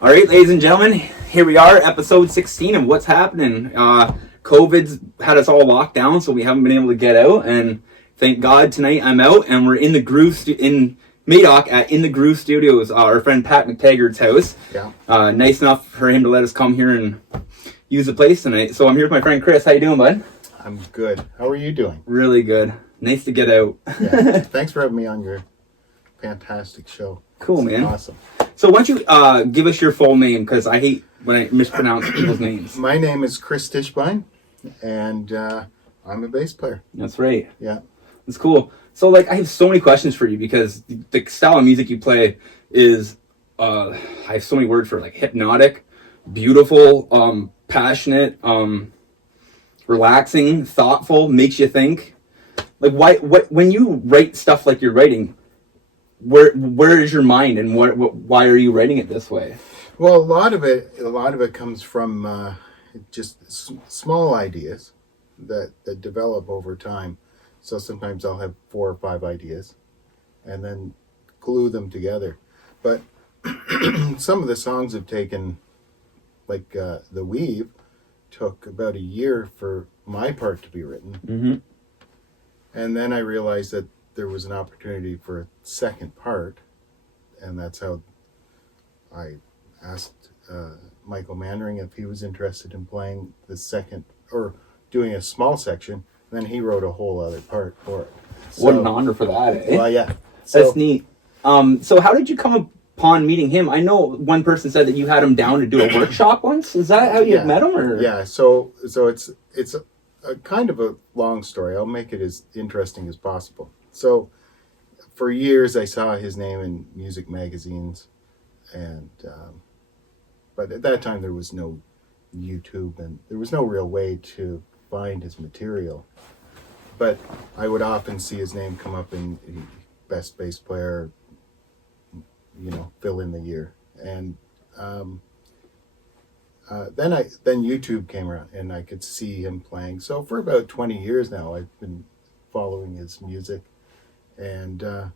All right, ladies and gentlemen, here we are, episode 16 of What's Happening. COVID's had us all locked down, so we haven't been able to get out. And thank God tonight I'm out, and we're in the Groove in Madoc at In the Groove Studios, our friend Pat McTaggart's house. Yeah. Nice enough for him to let us come here and use the place tonight. So I'm here with my friend Kris. How you doing, bud? I'm good. How are you doing? Really good. Nice to get out. Yeah. Thanks for having me on your fantastic show. Cool, it's man. Awesome. So why don't you give us your full name, because I hate when I mispronounce people's names. My name is Kris Tischbein, and I'm a bass player. That's right. Yeah. That's cool. So, I have so many questions for you, because the style of music you play is, I have so many words for it, hypnotic, beautiful, passionate, relaxing, thoughtful, makes you think. When you write stuff like you're writing, where is your mind, and why are you writing it this way? Well, a lot of it comes from just small ideas that develop over time. So sometimes I'll have 4 or 5 ideas, and then glue them together. But some of the songs have taken, The Weave, took about a year for my part to be written. Mm-hmm. And then I realized that there was an opportunity for a second part, and that's how I asked Michael Mannering if he was interested in playing the second, or doing a small section. Then he wrote a whole other part for it. What an honor for that, eh? Well, yeah. That's neat. So how did you come upon meeting him? I know one person said that you had him down to do a workshop once. Is that how you met him? Or? Yeah, so it's a kind of a long story. I'll make it as interesting as possible. So for years I saw his name in music magazines, and but at that time there was no YouTube, and there was no real way to find his material. But I would often see his name come up in best bass player, fill in the year. And then YouTube came around, and I could see him playing. So for about 20 years now, I've been following his music. And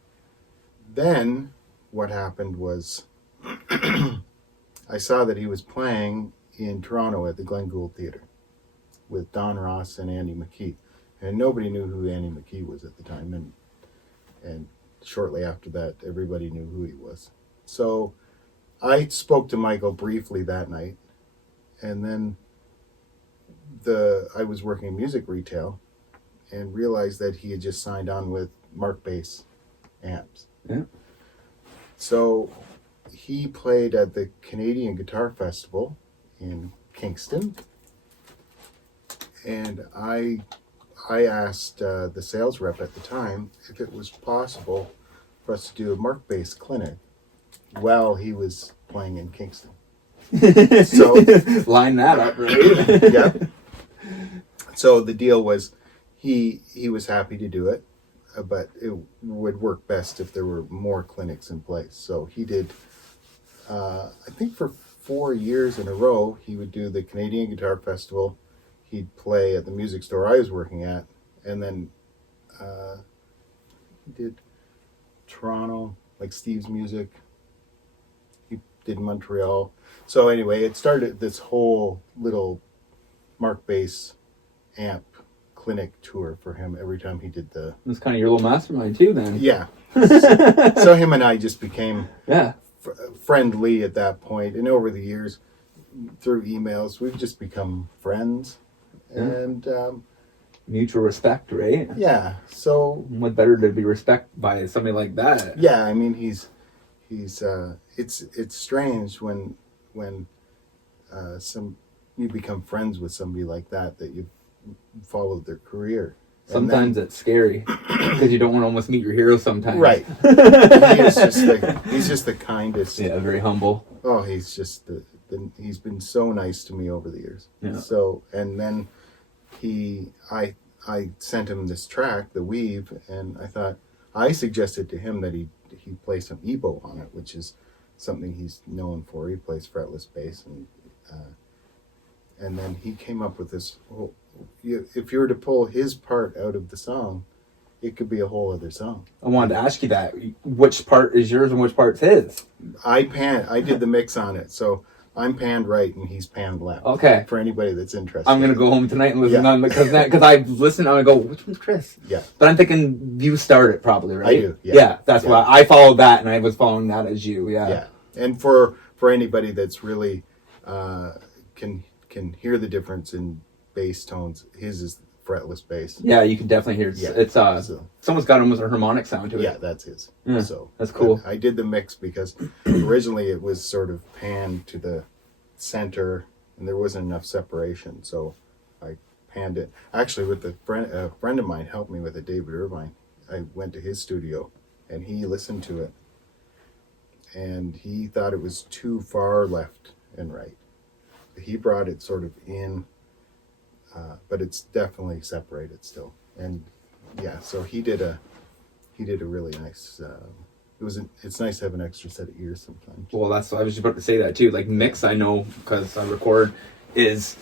then what happened was I saw that he was playing in Toronto at the Glen Gould Theatre with Don Ross and Andy McKee. And nobody knew who Andy McKee was at the time. And shortly after that, everybody knew who he was. So I spoke to Michael briefly that night, and then I was working in music retail and realized that he had just signed on with Mark Bass amps. Yeah. So he played at the Canadian Guitar Festival in Kingston, and I asked the sales rep at the time if it was possible for us to do a Mark Bass clinic while he was playing in Kingston. So line that up, right? yeah. So the deal was he was happy to do it, but it would work best if there were more clinics in place. So he did, I think for 4 years in a row, he would do the Canadian Guitar Festival. He'd play at the music store I was working at, and then he did Toronto, like Steve's Music. He did Montreal. So anyway, it started this whole little Mark Bass amp clinic tour for him every time he did the... It was kind of your little mastermind too then. Yeah. So him and I just became friendly at that point. And over the years, through emails, we've just become friends. Yeah. And... mutual respect, right? Yeah. So... What better to be respected by somebody like that? Yeah, I mean, he's it's strange when you become friends with somebody like that you've followed their career. Sometimes it's scary because you don't want to almost meet your hero sometimes. Right. He's just the kindest. Yeah, very humble. Oh, he's just he's been so nice to me over the years. Yeah. So, and then I sent him this track, The Weave, and I suggested to him that he play some EBow on it, which is something he's known for. He plays fretless bass, and then he came up with this whole, if you were to pull his part out of the song, it could be a whole other song. I wanted to ask you that. Which part is yours and which part's his? I did the mix on it, so I'm panned right and he's panned left. Okay. For anybody that's interested. I'm going to go home tonight and listen on because I've listened and I go, which one's Kris? Yeah. But I'm thinking you started probably, right? I do, yeah. Yeah, that's why I followed that and I was following that as you, yeah. Yeah. And for anybody that's really can hear the difference in bass tones, his is fretless bass. Yeah, you can definitely hear it. Yeah. It's someone's got almost a harmonic sound to it. Yeah, that's his. Yeah, so that's cool. I did the mix because originally it was sort of panned to the center and there wasn't enough separation, so I panned it. Actually, with a friend of mine helped me with it, David Irvine. I went to his studio and he listened to it and he thought it was too far left and right. He brought it sort of in, but it's definitely separated still. And yeah, so he did a really nice. It's nice to have an extra set of ears sometimes. Well, I was just about to say that too. Like mix, I know because I record is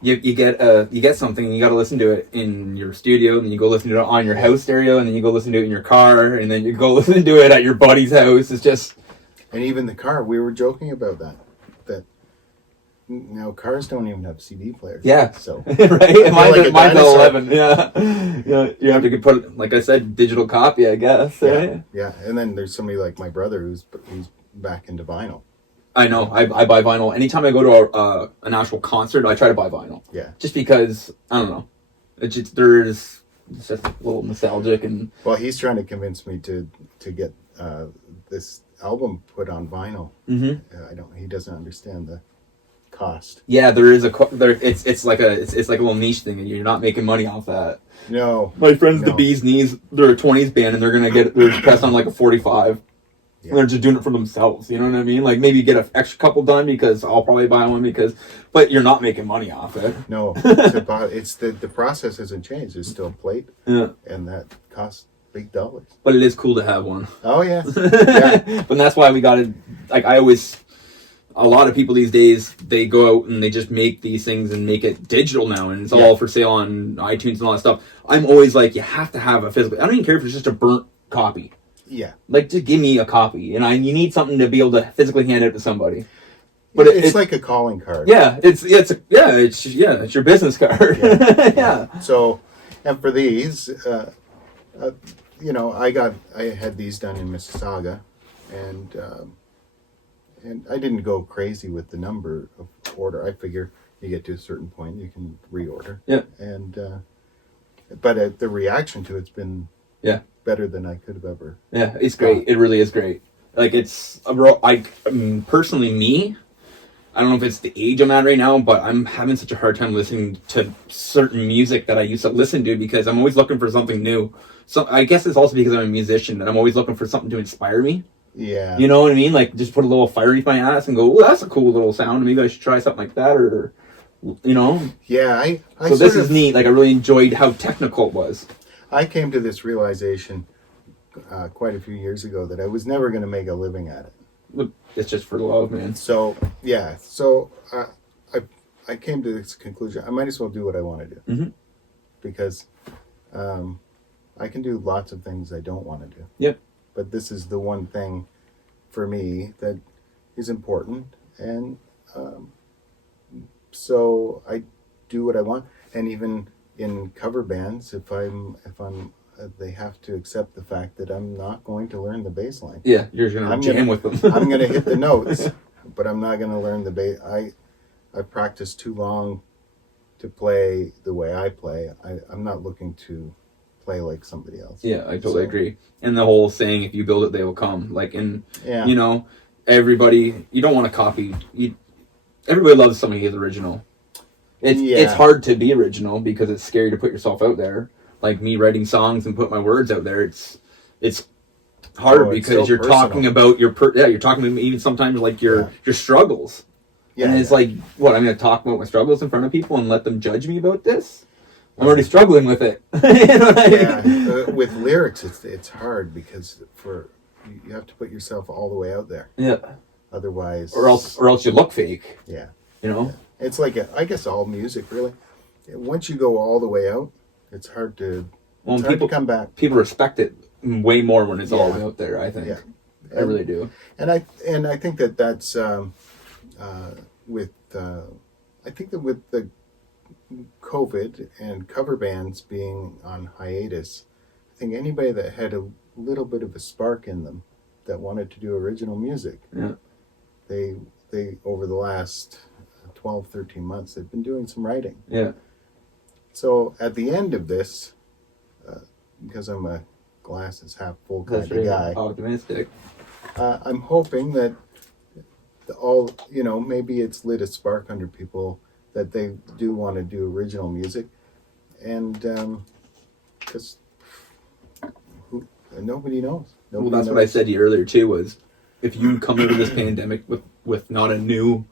you get something and you got to listen to it in your studio, and then you go listen to it on your house stereo, and then you go listen to it in your car, and then you go listen to it at your buddy's house. It's just. And even the car, we were joking about that now cars don't even have CD players. Yeah. So right. Mine's 11. Yeah. Yeah. You have to put, like I said, digital copy, I guess. Yeah. Right? Yeah. And then there's somebody like my brother who's back into vinyl. I know. I buy vinyl anytime I go to an actual concert. I try to buy vinyl. Yeah. Just because I don't know. It's just a little nostalgic and. Well, he's trying to convince me to get this album put on vinyl. Mm-hmm. He doesn't understand the cost. Yeah, there is it's like a little niche thing, and you're not making money off that. No. My friends, the Bees Knees, they're a 20s band, and they're pressed on like a 45. Yeah. And they're just doing it for themselves. You know what I mean? Like maybe get an extra couple done because I'll probably buy one but you're not making money off it. No, it's the process hasn't changed. It's still plate. Yeah. And that costs big dollars. But it is cool to have one. Oh yeah. Yeah. But that's why we got to, like a lot of people these days, they go out and they just make these things and make it digital now, and it's all for sale on iTunes and all that stuff. I'm always like, you have to have a physical. I don't even care if it's just a burnt copy. Yeah. Like, just give me a copy, and you need something to be able to physically hand it to somebody. But it's like a calling card. Yeah, it's your business card. Yeah. Yeah. So, and for these, I had these done in Mississauga, and I didn't go crazy with the number of order. I figure you get to a certain point, you can reorder. Yeah. And but the reaction to it's been better than I could have ever. Yeah, it's great. It really is great. Like, it's personally, me, I don't know if it's the age I'm at right now, but I'm having such a hard time listening to certain music that I used to listen to because I'm always looking for something new. So I guess it's also because I'm a musician that I'm always looking for something to inspire me. Yeah. You know what I mean? Like, just put a little fire in my ass and go, well, that's a cool little sound. Maybe I should try something like that, or you know? Yeah, so this is neat. Like, I really enjoyed how technical it was. I came to this realization quite a few years ago that I was never going to make a living at it. It's just for love, man. So, yeah. So, I came to this conclusion. I might as well do what I want to do. Mm-hmm. Because I can do lots of things I don't want to do. Yep. But this is the one thing for me that is important. And so I do what I want. And even in cover bands, if I'm they have to accept the fact that I'm not going to learn the bass line. Yeah, you're going to jam with them. I'm going to hit the notes, but I'm not going to learn the bass. I practiced too long to play the way I play. I'm not looking to play like somebody else. Yeah, I totally agree. And the whole saying, if you build it, they will come. Like, and, yeah. you know, everybody, you don't want to copy. Everybody loves somebody who's original. It's hard to be original because it's scary to put yourself out there. Like me writing songs and put my words out there, it's hard because you're personal. Talking about you're talking about even sometimes like your struggles. Yeah, and it's like, what, I'm going to talk about my struggles in front of people and let them judge me about this? I'm already struggling with it. With lyrics, it's hard because you have to put yourself all the way out there. Yeah. Otherwise, or else you look fake. Yeah. You know. Yeah. It's like I guess all music really. Once you go all the way out, it's hard to come back. People respect it way more when it's all the way out there. I think. Yeah. I really do. And I think that's with the COVID and cover bands being on hiatus, I think anybody that had a little bit of a spark in them that wanted to do original music, they over the last 12, 13 months, they've been doing some writing. Yeah. So at the end of this, because I'm a glasses half full kind of guy, optimistic. I'm hoping that maybe it's lit a spark under people that they do want to do original music, and because nobody knows. That's what I said to you earlier too. Was if you come into this pandemic with not a new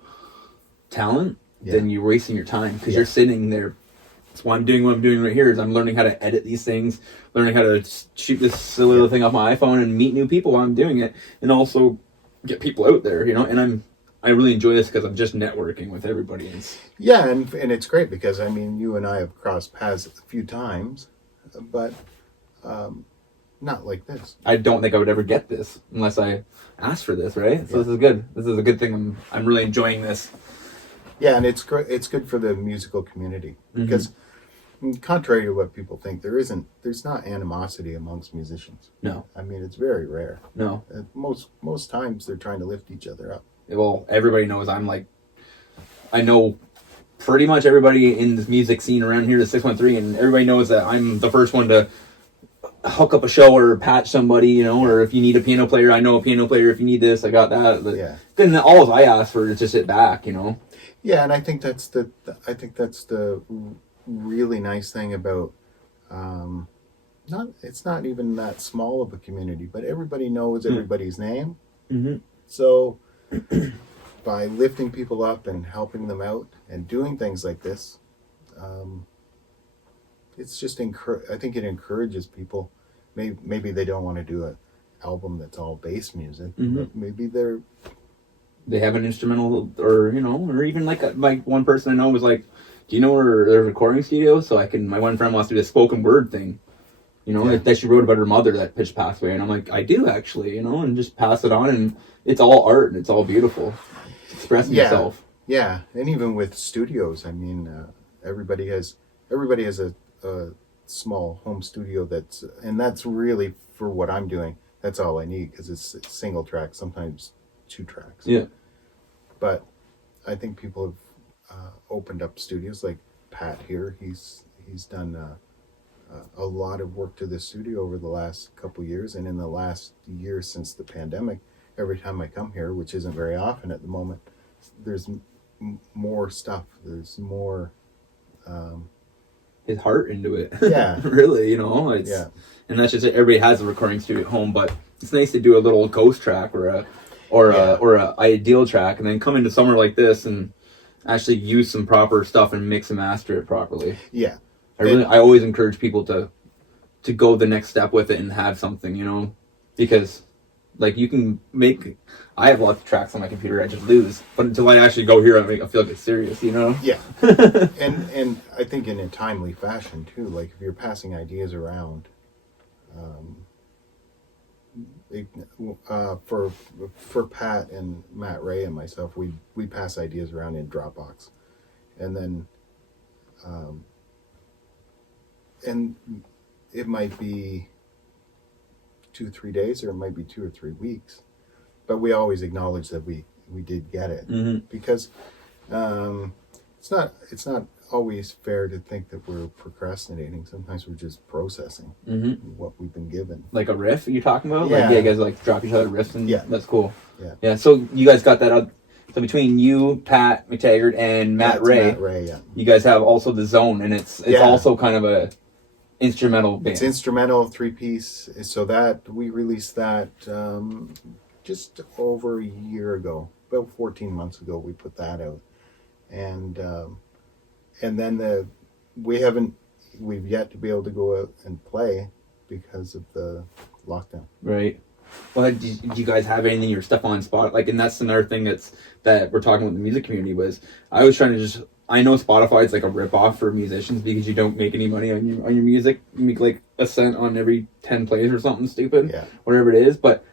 talent, then you're wasting your time because you're sitting there. That's why I'm doing what I'm doing right here. Is I'm learning how to edit these things, learning how to shoot this silly little thing off my iPhone and meet new people while I'm doing it, and also get people out there. You know, and I really enjoy this because I'm just networking with everybody. And it's great because I mean you and I have crossed paths a few times, but not like this. I don't think I would ever get this unless I asked for this, right? So this is good. This is a good thing. I'm really enjoying this. Yeah, and it's great. It's good for the musical community because, contrary to what people think, there's not animosity amongst musicians. No, I mean it's very rare. No, most times they're trying to lift each other up. Well, everybody knows I know pretty much everybody in this music scene around here, the 613, and everybody knows that I'm the first one to hook up a show or patch somebody, you know, or if you need a piano player, I know a piano player. If you need this, I got that. But then all I ask for is just sit back, you know. Yeah, and I think that's the really nice thing about it's not even that small of a community, but everybody knows everybody's name. Mm-hmm. So by lifting people up and helping them out and doing things like this, it's just I think it encourages people. Maybe they don't want to do an album that's all bass music, but maybe they have an instrumental, or or even like one person I know was like, do you know where there's a recording studio? So my one friend wants to do a spoken word thing, that she wrote about her mother that just passed away, and I'm like, I do actually, and just pass it on, and it's all art and it's all beautiful, expressing yourself. Yeah, and even with studios, I mean, everybody has a small home studio that's really for what I'm doing. That's all I need because it's single track, sometimes 2 tracks. Yeah. but I think people have opened up studios like Pat here. He's done a lot of work to the studio over the last couple years, and in the last year since the pandemic, every time I come here, which isn't very often at the moment, there's more stuff. There's more his heart into it. Yeah. Really, it's, yeah. And that's just it. Everybody has a recording studio at home, but it's nice to do a little ghost track or a ideal track, and then come into somewhere like this and actually use some proper stuff and mix and master it properly. Yeah. I always encourage people to go the next step with it and have something, because like you can make. I have lots of tracks on my computer I just lose, but until I actually go here, I feel like it's serious, Yeah. and I think in a timely fashion too. Like if you're passing ideas around, for Pat and Matt Ray and myself, we pass ideas around in Dropbox, and then and it might be 2-3 days, or it might be 2 or 3 weeks, but we always acknowledge that we did get it, because it's not always fair to think that we're procrastinating. Sometimes we're just processing what we've been given. Like a riff you're talking about? Yeah. Like you guys like drop each other riffs, and Yeah. That's cool. Yeah. Yeah, so you guys got that out. So between you, Pat McTaggart, and Matt Ray, Yeah. you guys have also the Zone, and it's also kind of a instrumental band. It's instrumental, 3-piece. So that we released that just over a year ago, about 14 months ago. We put that out, and then we've yet to be able to go out and play because of the lockdown. Right. Well, do you guys have anything your stuff on spot? Like, and that's another thing that we're talking with the music community was I was trying to I know Spotify is like a ripoff for musicians because you don't make any money on your music. You make like a cent on every 10 plays or something stupid, whatever it is. But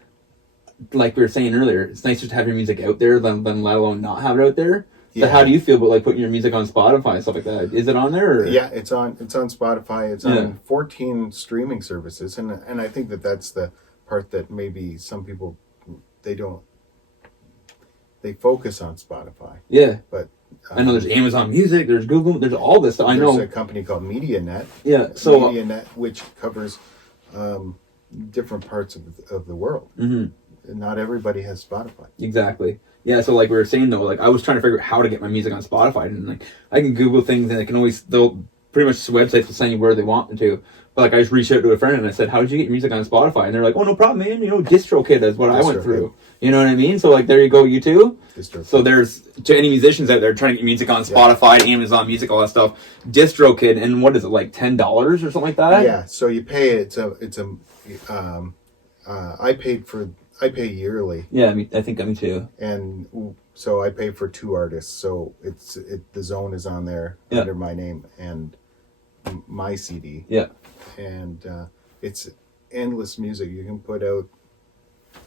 like we were saying earlier, it's nicer to have your music out there than let alone not have it out there. So how do you feel about like putting your music on Spotify and stuff like that? Is it on there? Or? Yeah, it's on Spotify. It's on 14 streaming services, and I think that's the part that maybe some people they focus on Spotify. Yeah, but I know there's Amazon Music, there's Google, there's all this stuff. I know there's a company called MediaNet. Yeah, so MediaNet, which covers different parts of the world. Not everybody has Spotify. Exactly. Yeah, so like we were saying though, like I was trying to figure out how to get my music on Spotify, and like I can Google things, and they'll pretty much websites will send you where they want them to. But like I just reached out to a friend and I said, "How did you get your music on Spotify?" And they're like, "Oh, no problem, man. DistroKid is what I went through." You know what I mean? So like there you go, you too. DistroKid. So there's to any musicians out there trying to get music on Spotify, Amazon Music, all that stuff. DistroKid, and what is it, like $10 or something like that? Yeah. So you pay I pay yearly. Yeah, I think me too. And so I pay for 2 artists. So the Zone is on there under my name and my CD. Yeah. And it's endless music. You can put out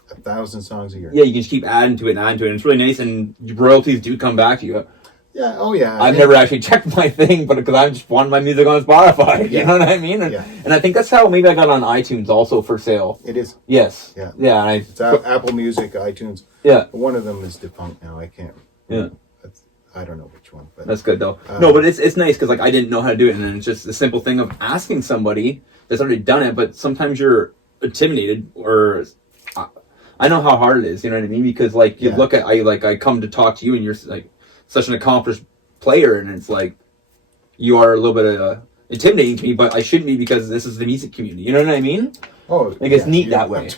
1,000 songs a year. Yeah, you can just keep adding to it, and it's really nice, and royalties do come back to you. Yeah, oh yeah. I've never actually checked my thing, but because I just wanted my music on Spotify, you know what I mean? And I think that's how maybe I got on iTunes also for sale. It is. Yes. Yeah. Yeah. It's Apple Music, iTunes. Yeah. One of them is defunct now. I can't. Yeah. I don't know which one, but that's good though. No, but it's nice because like I didn't know how to do it, and then it's just the simple thing of asking somebody that's already done it. But sometimes you're intimidated, or I know how hard it is. You know what I mean? Because like you look at I come to talk to you, and you're like such an accomplished player, and it's like you are a little bit intimidating to me, but I shouldn't be because this is the music community. You know what I mean? Oh, like it's neat that way.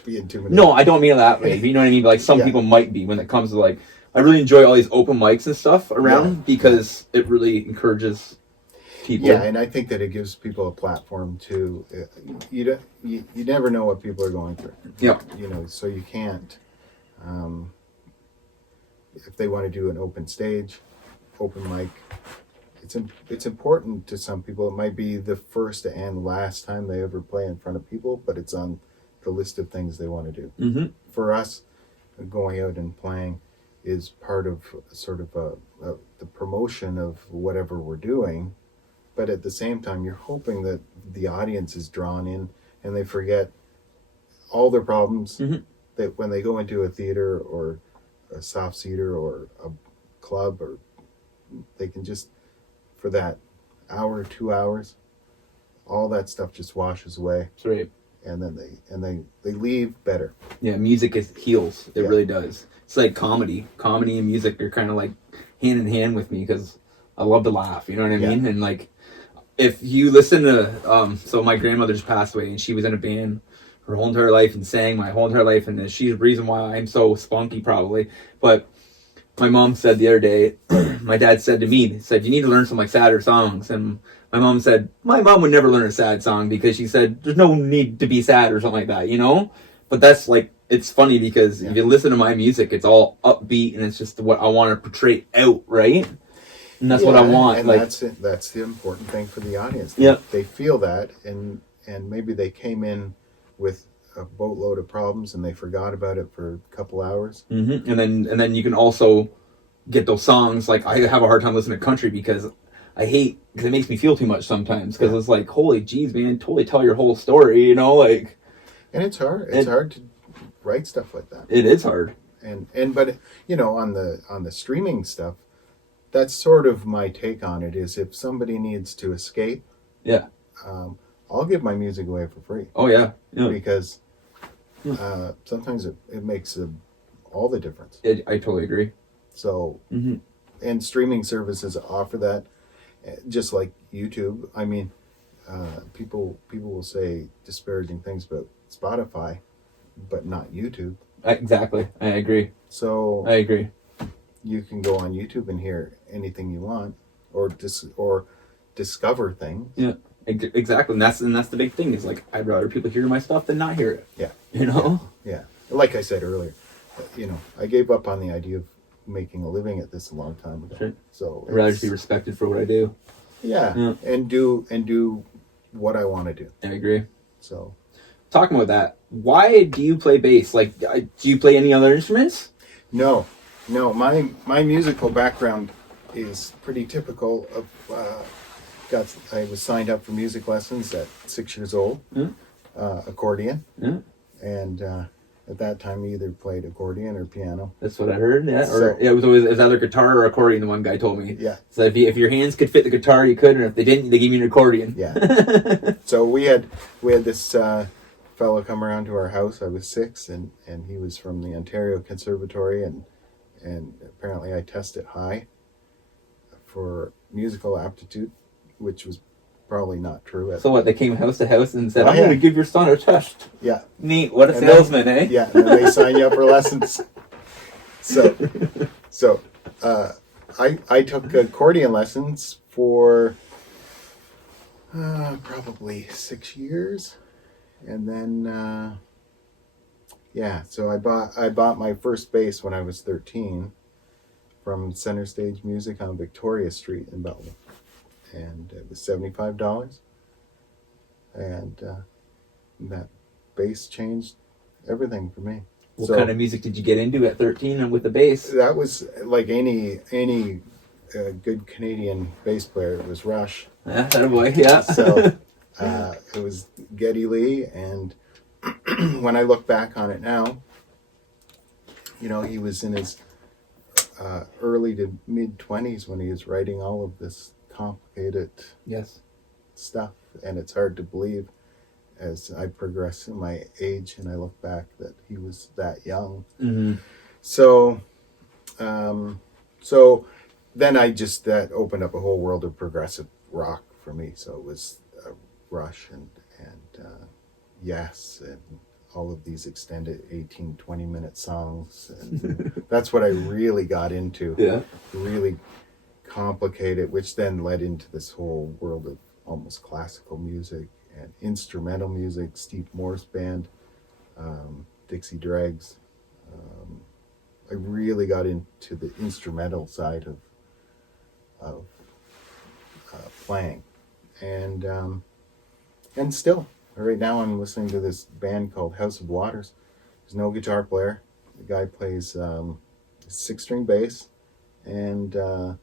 No, I don't mean it that way. But you know what I mean? But like some people might be when it comes to like. I really enjoy all these open mics and stuff around because it really encourages people. Yeah, and I think that it gives people a platform to. You never know what people are going through. Yeah. So you can't. If they want to do an open stage, open mic, it's important to some people. It might be the first and last time they ever play in front of people, but it's on the list of things they want to do. Mm-hmm. For us, going out and playing is part of sort of the promotion of whatever we're doing, but at the same time you're hoping that the audience is drawn in and they forget all their problems, that when they go into a theater or a soft seater or club, or they can just, for that hour, 2 hours, all that stuff just washes away. That's right. And then they leave better. Yeah, music heals. It really does. It's like comedy. Comedy and music are kind of like hand in hand with me because I love to laugh. You know what I mean? And like, if you listen to, so my grandmother just passed away, and she was in a band her whole entire life and sang my whole entire life, and she's the reason why I'm so spunky probably. But my mom said the other day, my dad said to me, he said, you need to learn some like sadder songs. And my mom said, my mom would never learn a sad song because she said, there's no need to be sad or something like that, you know? But that's like, it's funny because if you listen to my music, it's all upbeat and it's just what I want to portray out, right? And that's what I want. And like, that's the important thing for the audience. Yeah. They feel that, and maybe they came in with a boatload of problems and they forgot about it for a couple hours. Mm-hmm. And then you can also get those songs. Like, I have a hard time listening to country because because it makes me feel too much sometimes, because it's like, holy jeez, man, totally tell your whole story, you know, like. And it's hard. It's hard to write stuff like that. It is hard. But you know, on the streaming stuff, that's sort of my take on it. Is if somebody needs to escape, I'll give my music away for free. Oh yeah. Because sometimes it makes all the difference. I totally agree. So, and streaming services offer that. Just like YouTube, I mean, people will say disparaging things about Spotify, but not YouTube. Exactly, I agree. So I agree. You can go on YouTube and hear anything you want, or discover things. Yeah, exactly, and that's the big thing. Is like, I'd rather people hear my stuff than not hear it. Yeah, you know. Yeah, like I said earlier, you know, I gave up on the idea of making a living at this a long time ago. Sure. So I'd rather just be respected for what I do. Yeah. And do what I want to do. I agree. So, talking about that, why do you play bass? Like, do you play any other instruments? No. My musical background is pretty typical of. I was signed up for music lessons at 6 years old. Accordion. And at that time, we either played accordion or piano. That's what I heard. Yeah, it was either guitar or accordion. The one guy told me. Yeah. So if your hands could fit the guitar, you could, and if they didn't, they gave you an accordion. Yeah. So we had this fellow come around to our house. I was 6, and he was from the Ontario Conservatory, and apparently I tested high for musical aptitude, which was probably not true. So what, they came house to house and said, I'm going to give your son a test. Yeah. Neat. What a salesman, eh? Yeah, and then they sign you up for lessons. So I took accordion lessons for probably 6 years. And then, so I bought my first bass when I was 13 from Center Stage Music on Victoria Street in Belleville. And it was $75, and that bass changed everything for me. What kind of music did you get into at 13 and with the bass? That was like any good Canadian bass player. It was Rush. Yeah, that boy. Yeah. So it was Geddy Lee, and when I look back on it now, you know, he was in his early to mid 20s when he was writing all of this complicated stuff, and it's hard to believe as I progress in my age and I look back that he was that young. So then that opened up a whole world of progressive rock for me. So it was Rush and Yes, and all of these extended 18-20 minute songs, and that's what I really got into. Really complicated, which then led into this whole world of almost classical music and instrumental music. Steve Morse Band, Dixie Dregs. I really got into the instrumental side of playing, and still right now I'm listening to this band called House of Waters. There's no guitar player. The guy plays 6-string bass and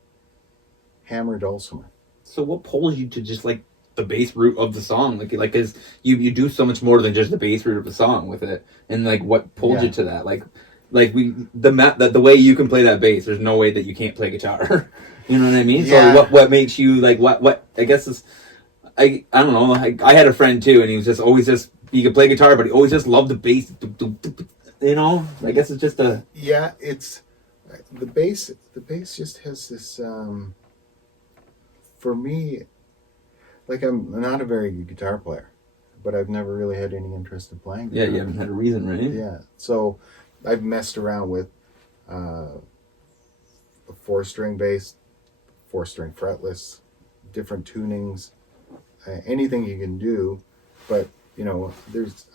hammer dulcimer. So what pulls you to just like the bass root of the song? Like, cause you do so much more than just the bass root of the song with it. And like, what pulled you to that? Like, like the way you can play that bass, there's no way that you can't play guitar. You know what I mean? Yeah. So what makes you like what I guess is I don't know. I had a friend too, and he was just always just he could play guitar, but he always just loved the bass. You know, I guess it's just a it's the bass. The bass just has this. For me, like I'm not a very good guitar player, but I've never really had any interest in playing guitar. you haven't had a reason, right? Yeah, so I've messed around with a 4-string bass, 4-string fretless, different tunings, anything you can do, but you know,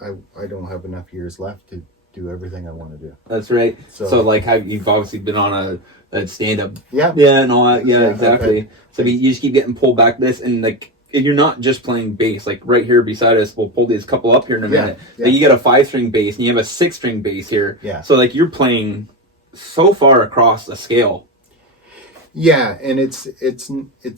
I don't have enough years left to do everything I want to do. That's right. So like how you've obviously been on a stand up. Yeah. Yeah, and all that. Yeah, exactly. Okay. So you just keep getting pulled back this, and like you're not just playing bass. Like right here beside us, we'll pull these couple up here in a minute. Yeah. But you got a 5-string bass and you have a 6-string bass here. Yeah. So like you're playing so far across the scale. Yeah, and it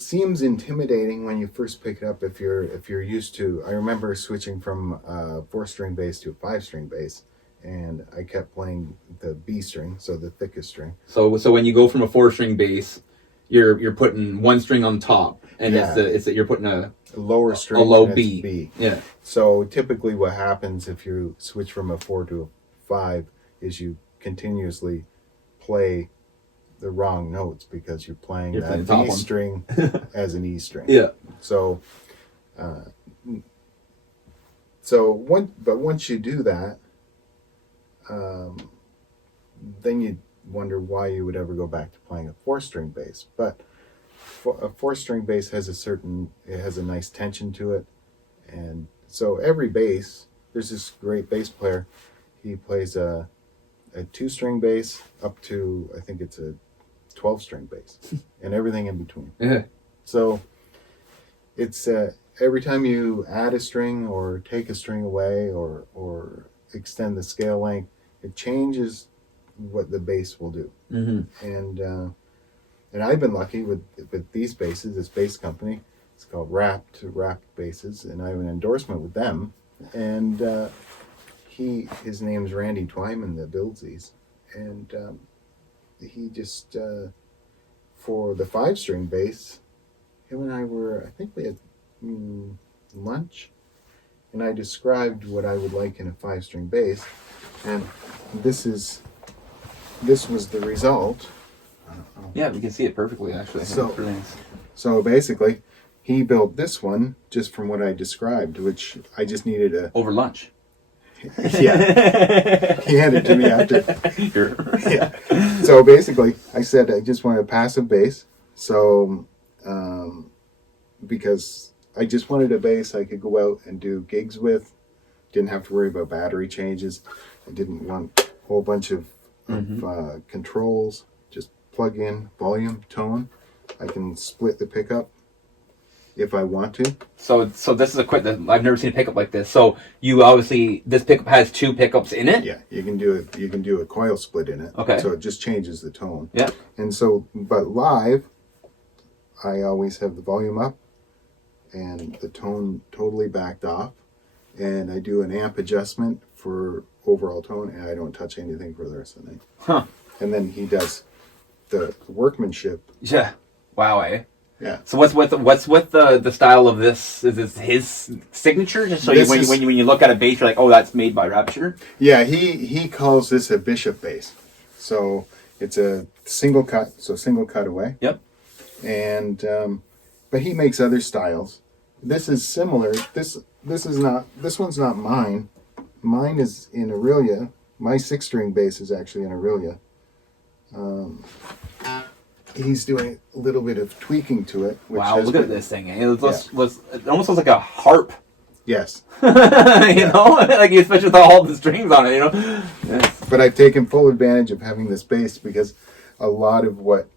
seems intimidating when you first pick it up if you're used to. I remember switching from a 4-string bass to a 5-string bass, and I kept playing the B string, so the thickest string. So when you go from a 4-string bass, you're putting 1 string on top, and you're putting a lower string, a low and B. it's B. Yeah. So typically, what happens if you switch from a 4 to a 5 is you continuously play the wrong notes because you're playing that B string as an E string. Yeah. So, once you do that, then you wonder why you would ever go back to playing a 4-string bass. But a 4-string bass has it has a nice tension to it, and so every bass, there's this great bass player. He plays a 2-string bass up to, I think it's a 12-string bass, and everything in between. Yeah. So it's every time you add a string or take a string away or extend the scale length, it changes what the bass will do. Mm-hmm. And I've been lucky with these basses. This bass company, it's called Wrapped Basses, and I have an endorsement with them. And his name's Randy Twyman that builds these, and he just for the 5-string bass, him and I we had lunch, and I described what I would like in a 5-string bass, and this was the result. Yeah, we can see it perfectly actually. So basically, he built this one just from what I described, which I just needed over lunch. Yeah, he handed it to me after. Yeah. So basically, I said I just wanted a passive bass. So, because I just wanted a bass I could go out and do gigs with, didn't have to worry about battery changes. I didn't want a whole bunch of controls. Just plug in volume, tone. I can split the pickup if I want to. So this is I've never seen a pickup like this. So you obviously, this pickup has 2 pickups in it? Yeah, you can do a coil split in it. Okay. So it just changes the tone. Yeah. And so, but live, I always have the volume up and the tone totally backed off. And I do an amp adjustment for overall tone, and I don't touch anything for the rest of the night. Huh. And then he does the workmanship. Yeah. Wow, eh? Yeah. So what's with the style of this? Is this his signature? Just so when you look at a bass, you're like, oh, that's made by Rapture. Yeah, he calls this a bishop bass. So it's a single cut, single cutaway. Yep. And but he makes other styles. This is similar. This one's not mine. Mine is in Aurelia. My 6-string bass is actually in Aurelia. He's doing a little bit of tweaking to it. Wow, look at this thing. Eh? It almost looks like a harp. Yes. You know? Like, especially with all the strings on it, you know? Yes. But I've taken full advantage of having this bass because a lot of what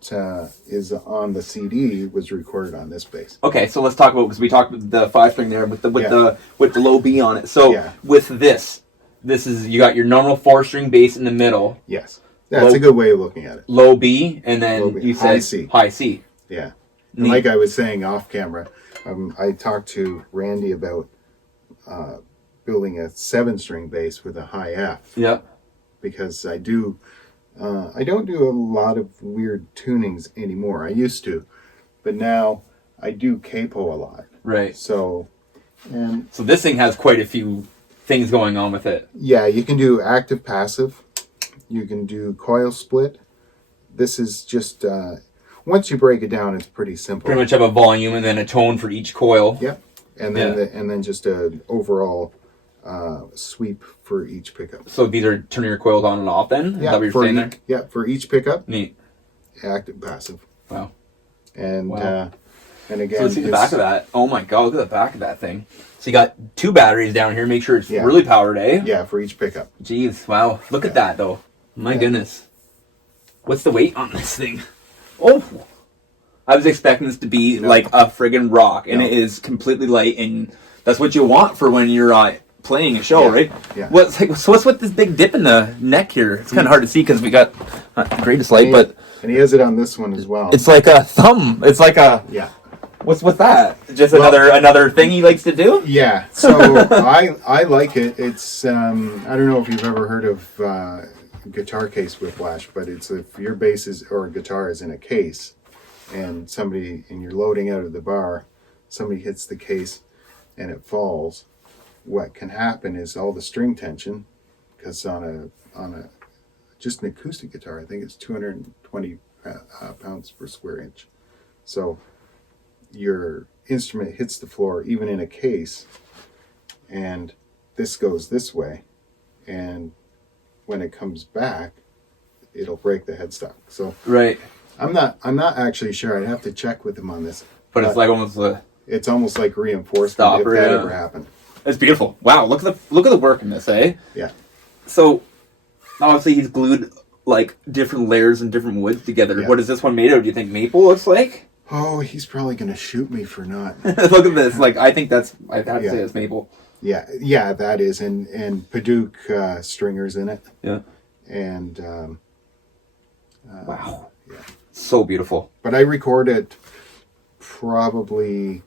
is on the CD was recorded on this bass. Okay, so let's talk about, because we talked about the 5-string there with the low B on it. So with this is, you got your normal 4-string bass in the middle. Yes. That's a good way of looking at it. Low B, and then you said high C. Yeah. And like I was saying off camera, I talked to Randy about building a 7-string bass with a high F. Yeah. because I don't do a lot of weird tunings anymore. I used to, but now I do capo a lot. Right. So this thing has quite a few things going on with it. Yeah, you can do active passive. You can do coil split. This is just once you break it down, it's pretty simple. Pretty much have a volume and then a tone for each coil. Yep. And then just an overall sweep for each pickup. So these are turning your coils on and off then? Is Yeah, that what you're saying there? Yeah, for each pickup. Neat. Active, passive. Wow. And again, so let's see the back of that. Oh my god, look at the back of that thing. So you got 2 batteries down here. Make sure it's really powered, eh? Yeah, for each pickup. Jeez, wow. Look at that though. My goodness. What's the weight on this thing? Oh! I was expecting this to be like a friggin' rock, and it is completely light, and that's what you want for when you're playing a show, right? Yeah. What's with this big dip in the neck here? It's kind of hard to see because we got not the greatest light, but and he has it on this one as well. it's like a thumb. It's like a What's that? Just another thing he likes to do? Yeah. So I like it. It's I don't know if you've ever heard of guitar case whiplash, but it's if your bass or guitar is in a case and you're loading out of the bar, somebody hits the case and it falls, what can happen is all the string tension, because on a just an acoustic guitar, I think it's 220 pounds per square inch. So your instrument hits the floor even in a case, and this goes this way, and when it comes back, it'll break the headstock. So right. I'm not actually sure. I'd have to check with him on this. But it's like almost it's almost like reinforcement stopper, if that ever happened. It's beautiful. Wow, look at the work in this, eh? Yeah. So obviously he's glued like different layers and different woods together. Yeah. What is this one made of? Do you think maple looks like? Oh, he's probably gonna shoot me for not. Look at this. Like I think I'd have to say it's maple. Yeah, that is, and Paduk stringers in it. Yeah. And wow. Yeah. So beautiful. But I recorded probably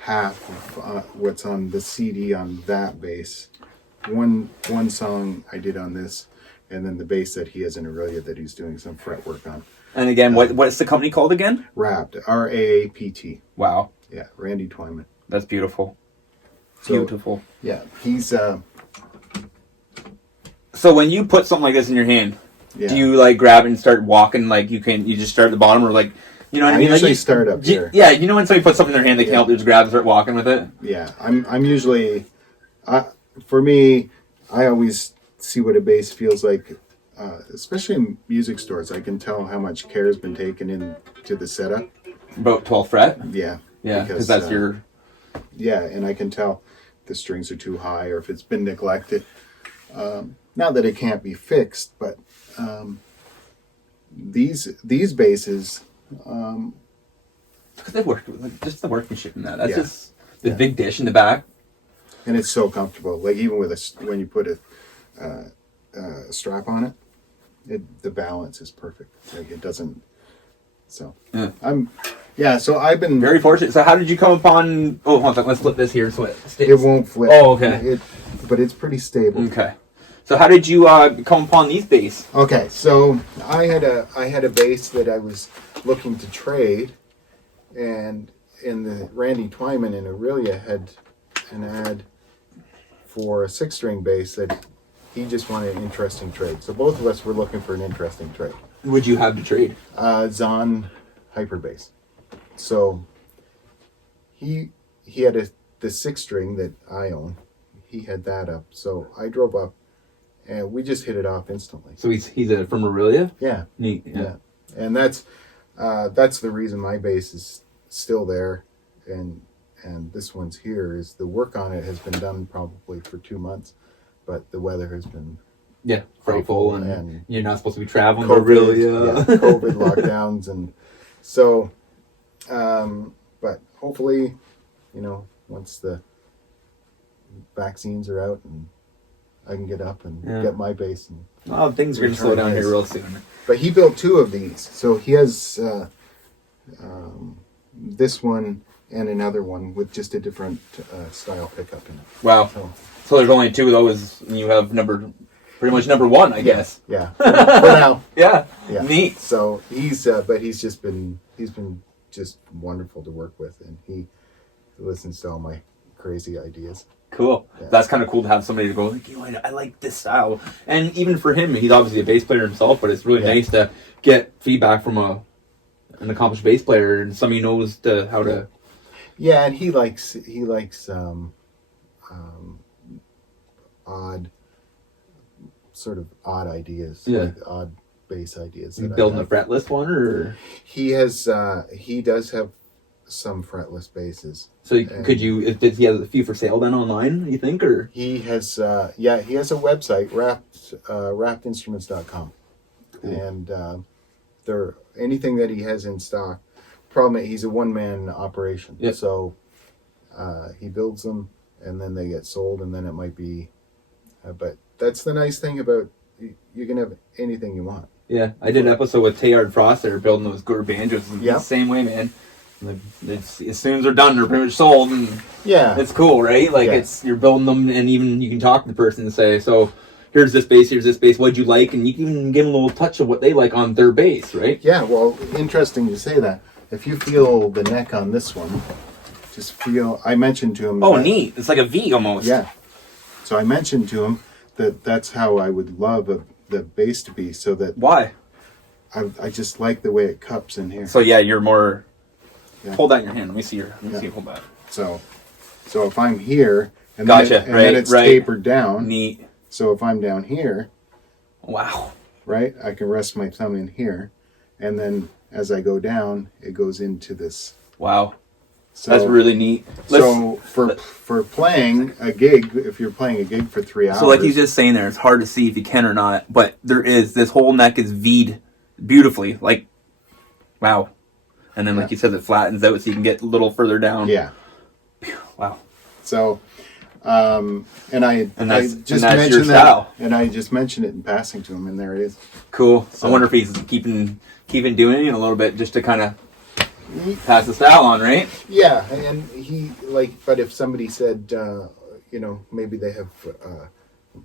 half of what's on the CD on that bass. One song I did on this, and then the bass that he has in Aurelia that he's doing some fret work on. And again, what's the company called again? Rapt, R-A-A-P-T. Wow. Yeah, Randy Twyman. That's beautiful. So, beautiful. Yeah, he's. So when you put something like this in your hand, Yeah. do you like grab it and start walking? Like you just start at the bottom, or like, you know what I mean? I usually like start up here. Yeah, you know when somebody puts something in their hand, they can't help but just grab and start walking with it. Yeah, I'm usually, for me, I always see what a bass feels like, especially in music stores. I can tell how much care has been taken into the setup. About 12th fret. Yeah. Yeah, because that's your. Yeah, and I can tell if the strings are too high or if it's been neglected. Not that it can't be fixed, but these basses. Look at the work, like, just the workmanship in that. That's Yeah. just the big dish in the back. And it's so comfortable. Like even with when you put a strap on it, the balance is perfect. Like it doesn't. So So I've been Very fortunate. So how did you come upon? Oh, hold on a second. Let's flip this here so it stays. It won't flip. Oh, okay. But it's pretty stable. Okay. So how did you come upon these bass? Okay, so I had a bass that I was looking to trade, and in the Randy Twyman in Aurelia had an ad for a 6-string bass that he just wanted an interesting trade. So both of us were looking for an interesting trade. Would you have to trade? Zahn hyper bass. So he had the 6-string that I own. He had that up. So I drove up and we just hit it off instantly. So he's from Aurelia? Yeah. Neat. Yeah. And that's the reason my bass is still there, and this one's here. Is the work on it has been done probably for 2 months, but the weather has been frightful, and you're not supposed to be traveling to COVID, Aurelia. COVID lockdowns, and so, but hopefully, once the vaccines are out and I can get up and get my bass. And things are going to slow down here real soon. But he built 2 of these. So he has this one and another one with just a different style pickup in it. Wow. So there's only 2 of those, and you have number pretty much number one, I guess. Yeah. For now. Yeah. Yeah. Neat. So he's been just wonderful to work with, and he listens to all my crazy ideas. Cool. Yeah. That's kind of cool to have somebody to go, like, I like this style. And even for him, he's obviously a bass player himself, but it's really nice to get feedback from an accomplished bass player and somebody who knows how to. Yeah, and he likes odd ideas. Yeah. Like odd bass ideas. You building a fretless one, or he does have some fretless basses. So could you? Does he have a few for sale then online? You think, or he has? He has a website, wrappedinstruments.com, cool. And anything that he has in stock. Problem is, he's a one-man operation, so he builds them and then they get sold, and then it might be. But that's the nice thing about you can have anything you want. Yeah, I did an episode with Teilhard Frost. They were building those Gore banjos. The same way, man. It's, as soon as they're done, they're pretty much sold, and it's cool, right? Like you're building them, and even you can talk to the person and say, so here's this bass, what'd you like, and you can even give them a little touch of what they like on their bass, right? Yeah, well, interesting you say that. If you feel the neck on this one, just feel. I mentioned to him. Oh, neat! It's like a V almost. Yeah. So I mentioned to him that's how I would love the bass to be, so that. Why? I just like the way it cups in here. So you're more. Yeah. Hold that in your hand. Let me see you hold that. So if I'm here and gotcha, then it's tapered down. Neat. So if I'm down here, wow. Right, I can rest my thumb in here, and then as I go down, it goes into this. Wow. So, that's really neat. For playing a gig, if you're playing a gig for 3 hours. So like he's just saying there, it's hard to see if you can or not, but this whole neck is V'd beautifully. Like, wow. And then, like you said, it flattens out so you can get a little further down. Yeah. Wow. So, and I just mentioned it in passing to him, and there it is. Cool. So, I wonder if he's keeping doing it a little bit just to kind of pass the style on, right? Yeah, and but if somebody said, maybe they have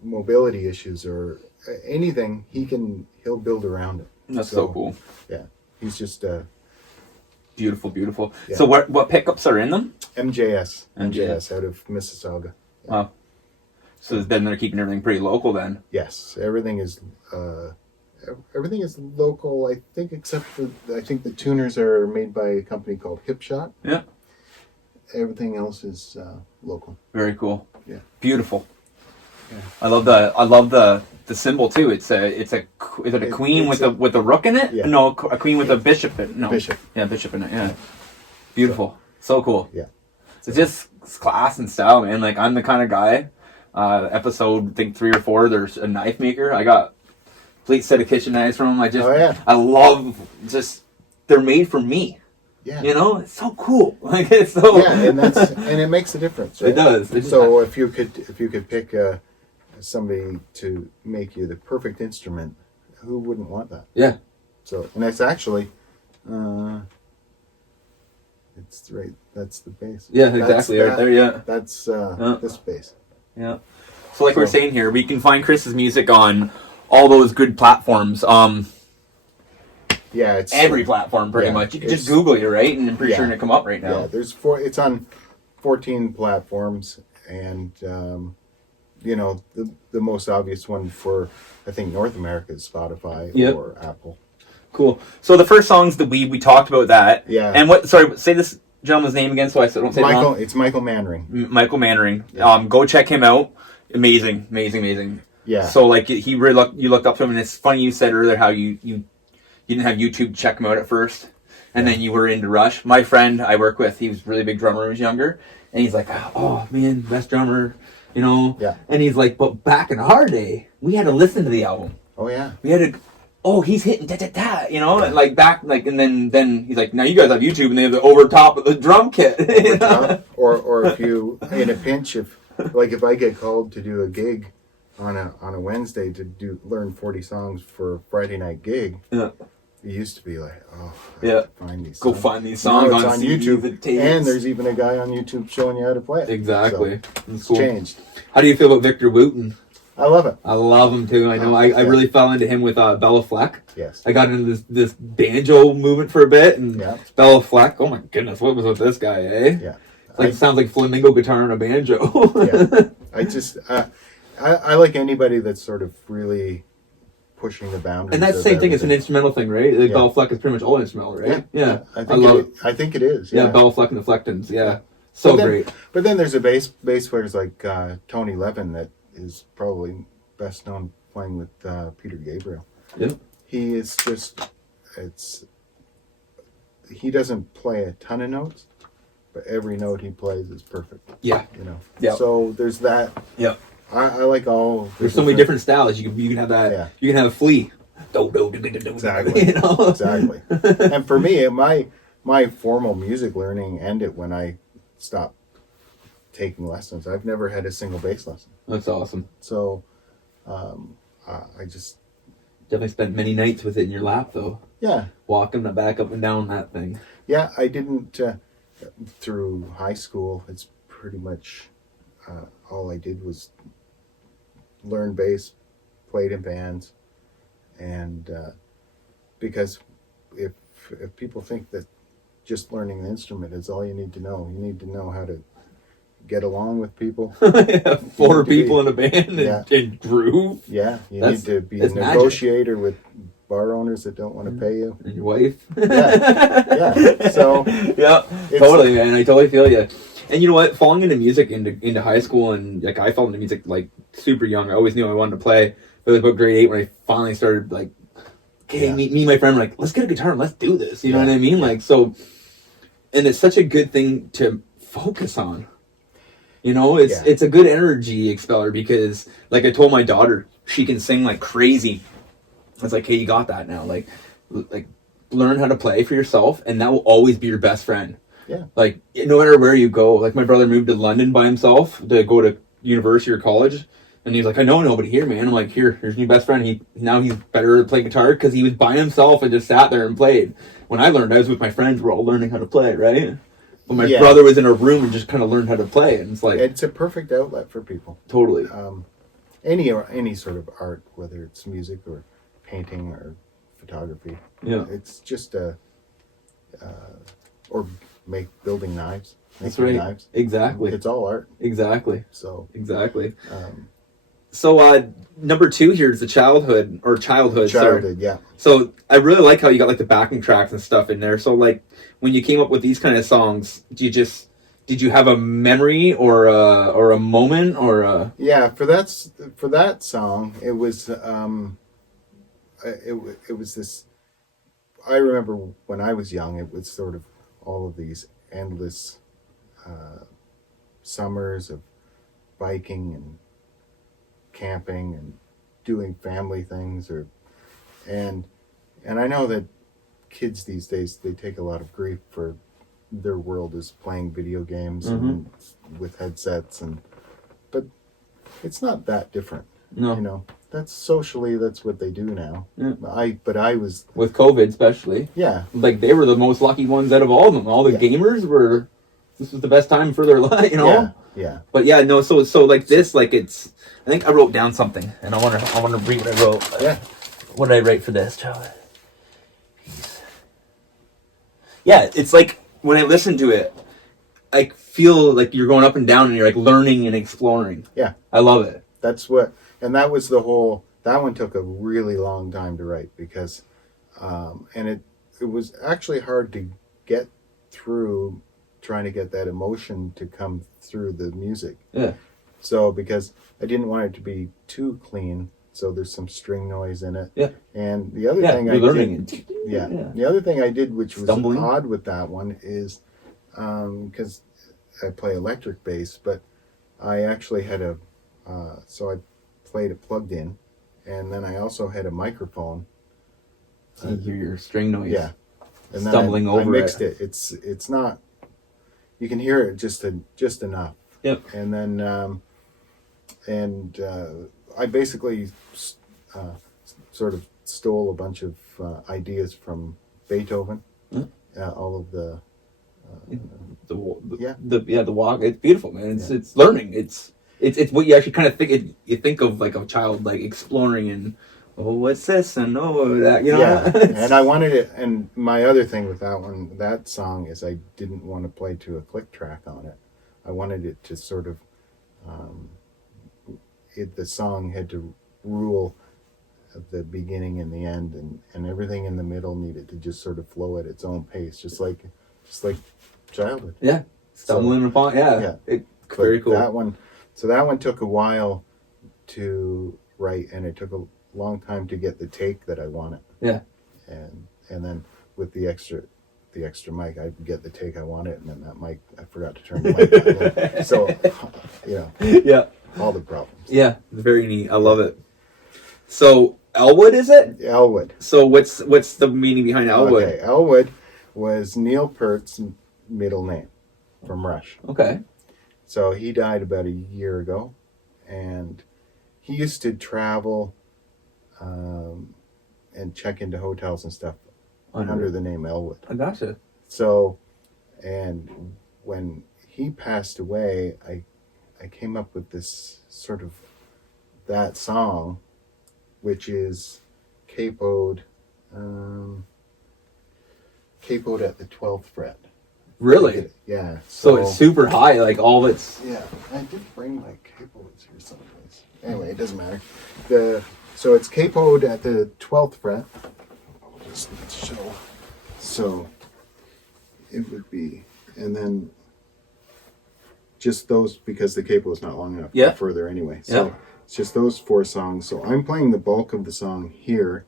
mobility issues or anything, he'll build around it. That's so cool. Yeah, he's just. Beautiful. Yeah. So what pickups are in them? MJS out of Mississauga. Yeah. Wow. So then they're keeping everything pretty local then? Yes. Everything is local, I think, except for I think the tuners are made by a company called Hipshot. Yeah. Everything else is local. Very cool. Yeah. Beautiful. Yeah. I love the symbol too. Is it a queen with a rook in it? Yeah. No, a queen with a bishop in it. No. Bishop. Yeah, bishop in it. Yeah. Beautiful. So cool. Yeah. It's just class and style, man. Like I'm the kind of guy. Episode I think 3 or 4. There's a knife maker. I got a complete set of kitchen knives from him. I love they're made for me. Yeah. It's so cool. Like it's so. Yeah, and it makes a difference. Right? It does. So if you could pick somebody to make you the perfect instrument, who wouldn't want that? Yeah. So, and that's actually, it's right. That's the bass. Yeah, exactly. Right there. Yeah. That's this bass. Yeah. So, like we're saying here, we can find Kris's music on all those good platforms. Yeah, it's every platform pretty much. You can just Google it, right? And I'm pretty sure it'll come up right now. Yeah, there's 4. It's on 14 platforms, and the most obvious one for I think North America is Spotify or Apple. Cool. So the first song's the we talked about that. Yeah. And say this gentleman's name again, so I don't say it wrong. It's Michael Mannering. Michael Mannering. Yeah. Go check him out. Amazing. Yeah. So like you looked up to him, and it's funny you said earlier how you didn't have YouTube to check him out at first, and then you were into Rush. My friend I work with, he was a really big drummer when he was younger, and he's like, oh man, best drummer, Yeah. And he's like, but back in our day, we had to listen to the album. Oh yeah. We had to. Oh, he's hitting da-da-da, and like back, like, and then he's like, now you guys have YouTube, and they have the over top of the drum kit. Or if you, in a pinch, if I get called to do a gig on a Wednesday to learn 40 songs for a Friday night gig, it used to be like, find these songs. Go find these songs on YouTube. And there's even a guy on YouTube showing you how to play it. Exactly. So, it's changed. How do you feel about Victor Wooten? I love it. I love him too. I know. I really fell into him with Bella Fleck. Yes. I got into this banjo movement for a bit, and Yeah. Bella Fleck. Oh my goodness, what was with this guy? Eh? Yeah. It sounds like flamingo guitar and a banjo. Yeah. I just I like anybody that's sort of really pushing the boundaries. And that's the same thing. It's an instrumental thing, right? Like Bella Fleck is pretty much all instrumental, right? Yeah. I think it is. Yeah, Bella Fleck and the Flectons. Yeah. So great. But then there's a bass players like Tony Levin that is probably best known playing with Peter Gabriel. Yeah. He is he doesn't play a ton of notes, but every note he plays is perfect. Yeah. Yeah. So there's that. Yeah. I like all. There's so many different styles. You can have that. Yeah. You can have a flea. Exactly. Exactly. And for me, my formal music learning ended when I stopped taking lessons. I've never had a single bass lesson. That's awesome. So, I just definitely spent many nights with it in your lap, though. Yeah. Walking the back up and down that thing. Yeah, I didn't through high school. It's pretty much all I did was learn bass, played in bands, and because if people think that just learning the instrument is all you need to know how to get along with people. Yeah, 4 people in a band and groove. Yeah, you need to be a negotiator with bar owners that don't want to pay you. And your wife. Yeah. So yeah, totally, man. I totally feel you. And you know what? Falling into music into high school, and like I fell into music like super young. I always knew I wanted to play. But it was about grade 8 when I finally started like, okay, me and my friend were like, let's get a guitar and let's do this. You know what I mean? Like so, and it's such a good thing to focus on. You know, it's a good energy expeller because, like I told my daughter, she can sing like crazy. I was like, hey, you got that now. Like learn how to play for yourself, and that will always be your best friend. Yeah. Like, no matter where you go. Like, my brother moved to London by himself to go to university or college, and he's like, I know nobody here, man. I'm like, here's your best friend. He's better at playing guitar because he was by himself and just sat there and played. When I learned, I was with my friends. We're all learning how to play, right? But my brother was in a room and just kind of learned how to play, and it's like it's a perfect outlet for people. Totally. Any sort of art, whether it's music or painting or photography. Yeah. It's just or building knives. That's right. Knives. Exactly. It's all art. Exactly. So exactly. So number 2 here is the childhood. Childhood, yeah. So I really like how you got like the backing tracks and stuff in there. So like when you came up with these kind of songs, did you have a memory or a moment or a... Yeah, for that song, it was it was this. I remember when I was young, it was sort of all of these endless summers of biking and camping and doing family things, and I know that kids these days, they take a lot of grief for their world is playing video games and with headsets, but it's not that different. No. You know, that's what they do now. Yeah. I was with COVID especially. Yeah. Like they were the most lucky ones out of all of them. All the gamers were. This was the best time for their life, you know. Yeah. But yeah, no. So like this, like it's. I think I wrote down something, and I want to read what I wrote. Yeah. What did I write for this, Charlie? Yeah, it's like when I listen to it, I feel like you're going up and down, and you're like learning and exploring. Yeah. I love it. And that was that one took a really long time to write because, and it was actually hard to get through trying to get that emotion to come through the music. Yeah. So because I didn't want it to be too clean, so there's some string noise in it. Yeah. And the other thing the other thing I did, which was odd with that one, is because I play electric bass, but I actually had so I played it plugged in, and then I also had a microphone. You hear your string noise. Yeah. And then stumbling over I mixed it. It's not. You can hear it just enough. Yep. And then I basically sort of stole a bunch of ideas from Beethoven. All of the walk. It's beautiful, man. It's learning. It's it's what you actually kind of think. You think of like a child like exploring and what's this and that, you know. Yeah, and I wanted it. And my other thing with that song is I didn't want to play to a click track on it. I wanted it to sort of, the song had to rule at the beginning and the end, and everything in the middle needed to just sort of flow at its own pace, just like childhood. Yeah, stumbling upon. Yeah, very cool. That one took a while to write, and it took a long time to get the take that I wanted. Yeah, and then with the extra mic, I get the take I wanted, and then that mic, I forgot to turn the mic on. So, yeah, all the problems. Yeah, it's very neat. I love it. So Elwood, is it? Elwood. So what's the meaning behind Elwood? Okay, Elwood was Neil Peart's middle name from Rush. Okay. So he died about a year ago, and he used to travel and check into hotels and stuff under the name Elwood. I gotcha. So, and when he passed away, I came up with this sort of that song, which is capoed at the 12th fret. Really? Yeah. So it's super high, like all its... Yeah, I did bring my capodes here someplace. Anyway, it doesn't matter. So it's capoed at the 12th fret. I'll just show. So it would be, and then just those, because the capo is not long enough to go further anyway. So it's just those 4 songs. So I'm playing the bulk of the song here,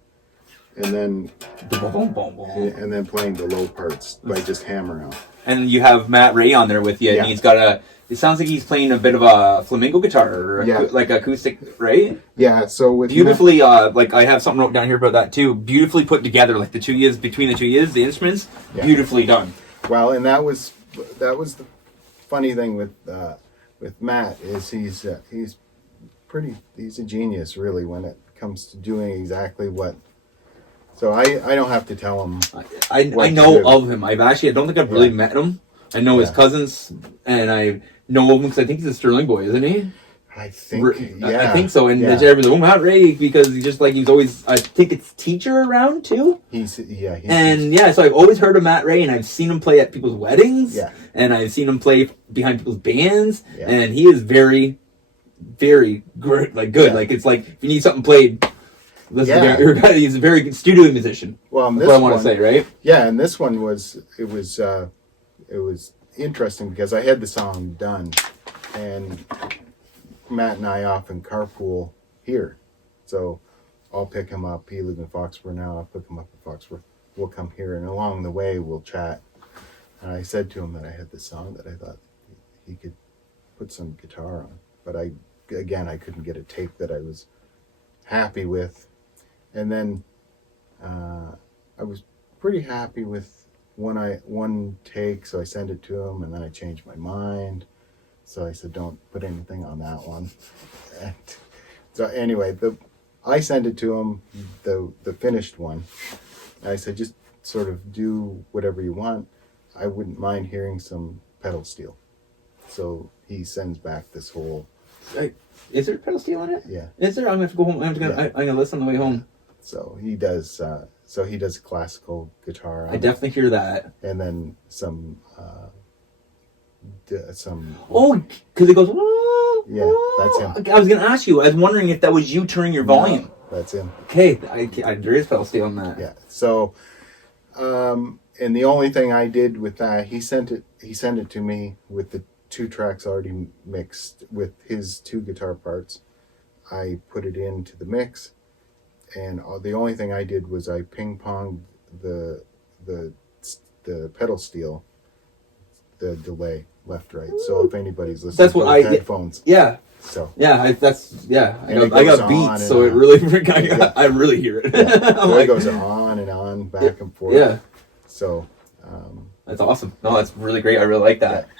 and then playing the low parts by just hammering on. And you have Matt Ray on there with you, and he's got it sounds like he's playing a bit of a flamenco guitar, or like acoustic, right? Yeah, so with beautifully, like I have something wrote down here about that too. Beautifully put together, like between the 2 years, the instruments, beautifully done. Well, and that was the funny thing with Matt is he's a genius really when it comes to doing exactly what. So I don't have to tell him. I know of him. I don't think I've really met him. I know his cousins, and I know of him because I think he's a Sterling boy, isn't he? I think I think so. And everyone's Matt Ray, because he's always. I think it's teacher around too. So I've always heard of Matt Ray, and I've seen him play at people's weddings. Yeah. And I've seen him play behind people's bands, and he is very, very good. Yeah. Like it's like if you need something played. He's a very good studio musician. Well, that's what I want to say, right? Yeah, and this one was interesting because I had the song done, and Matt and I often carpool here, so I'll pick him up. He lives in Foxborough now. I'll pick him up in Foxborough. We'll come here, and along the way we'll chat. And I said to him that I had this song that I thought he could put some guitar on, but I couldn't get a tape that I was happy with. And then I was pretty happy with one take, so I sent it to him, and then I changed my mind. So I said, don't put anything on that one. And so anyway, I sent it to him, the finished one. I said, just sort of do whatever you want. I wouldn't mind hearing some pedal steel. So he sends back this whole... Is there pedal steel on it? Yeah. Is there? I'm gonna have to go home. I'm gonna listen on the way home. So he does. He does classical guitar. I definitely hear that. And then some. Oh, because it goes. Yeah, that's him. I was gonna ask you. I was wondering if that was you turning your volume. No, that's him. Okay, there is pedal steel on that. Yeah. So, and the only thing I did with that, he sent it to me with the 2 tracks already mixed with his 2 guitar parts. I put it into the mix, and the only thing I did was I ping-ponged the pedal steel, the delay left right. So if anybody's listening to headphones, So I got beats, so it really I really hear it. So it goes on and on, back and forth. Yeah. So that's awesome. No, that's really great. I really like that. Yeah.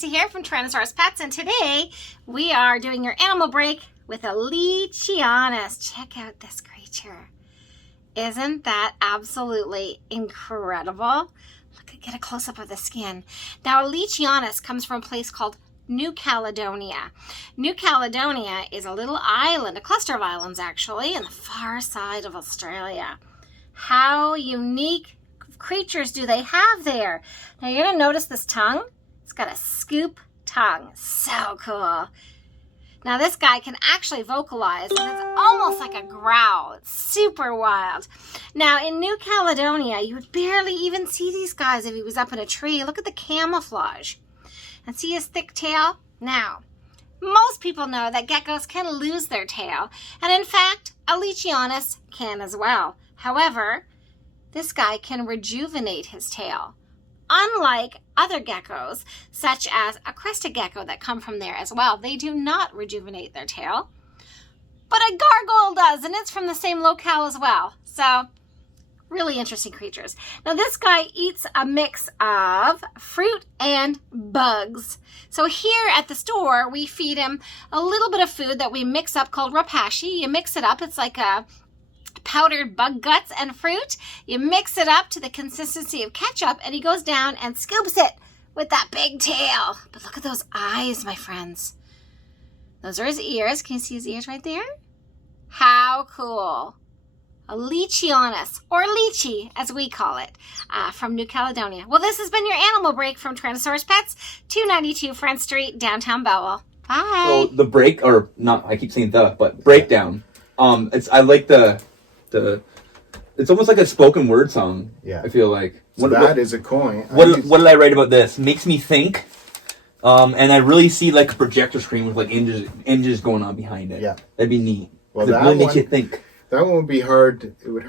Chrissy here from Tyrannosaurus Pets, and today we are doing your animal break with Elicianus. Check out this creature. Isn't that absolutely incredible? Look, get a close-up of the skin. Now, Elicianus comes from a place called New Caledonia. New Caledonia is a little island, a cluster of islands actually, in the far side of Australia. How unique creatures do they have there? Now you're going to notice this tongue. It's got a scoop tongue. So cool. Now this guy can actually vocalize, and it's almost like a growl. It's super wild. Now in New Caledonia, you would barely even see these guys if he was up in a tree. Look at the camouflage. And see his thick tail? Now, most people know that geckos can lose their tail. And in fact, Elicianus can as well. However, this guy can rejuvenate his tail. Unlike other geckos, such as a crested gecko that come from there as well, they do not rejuvenate their tail. But a gargoyle does, and it's from the same locale as well. So, really interesting creatures. Now, this guy eats a mix of fruit and bugs. So here at the store, we feed him a little bit of food that we mix up called rapashi. You mix it up. It's like a powdered bug guts and fruit. You mix it up to the consistency of ketchup, and he goes down and scoops it with that big tail. But look at those eyes, my friends. Those are his ears. Can you see his ears right there? How cool. Elicianus, or lychee, as we call it, from New Caledonia. Well, this has been your animal break from Tyrannosaurus Pets, 292 Front Street, downtown Belleville. Bye. So the break, or not, I keep saying but breakdown. I like the it's almost like a spoken word song. Yeah. I feel like. So that is a coin. What did I write about this? Makes me think. And I really see like a projector screen with like images going on behind it. Yeah. That'd be neat. Well, it really makes you think. That one would be hard. It would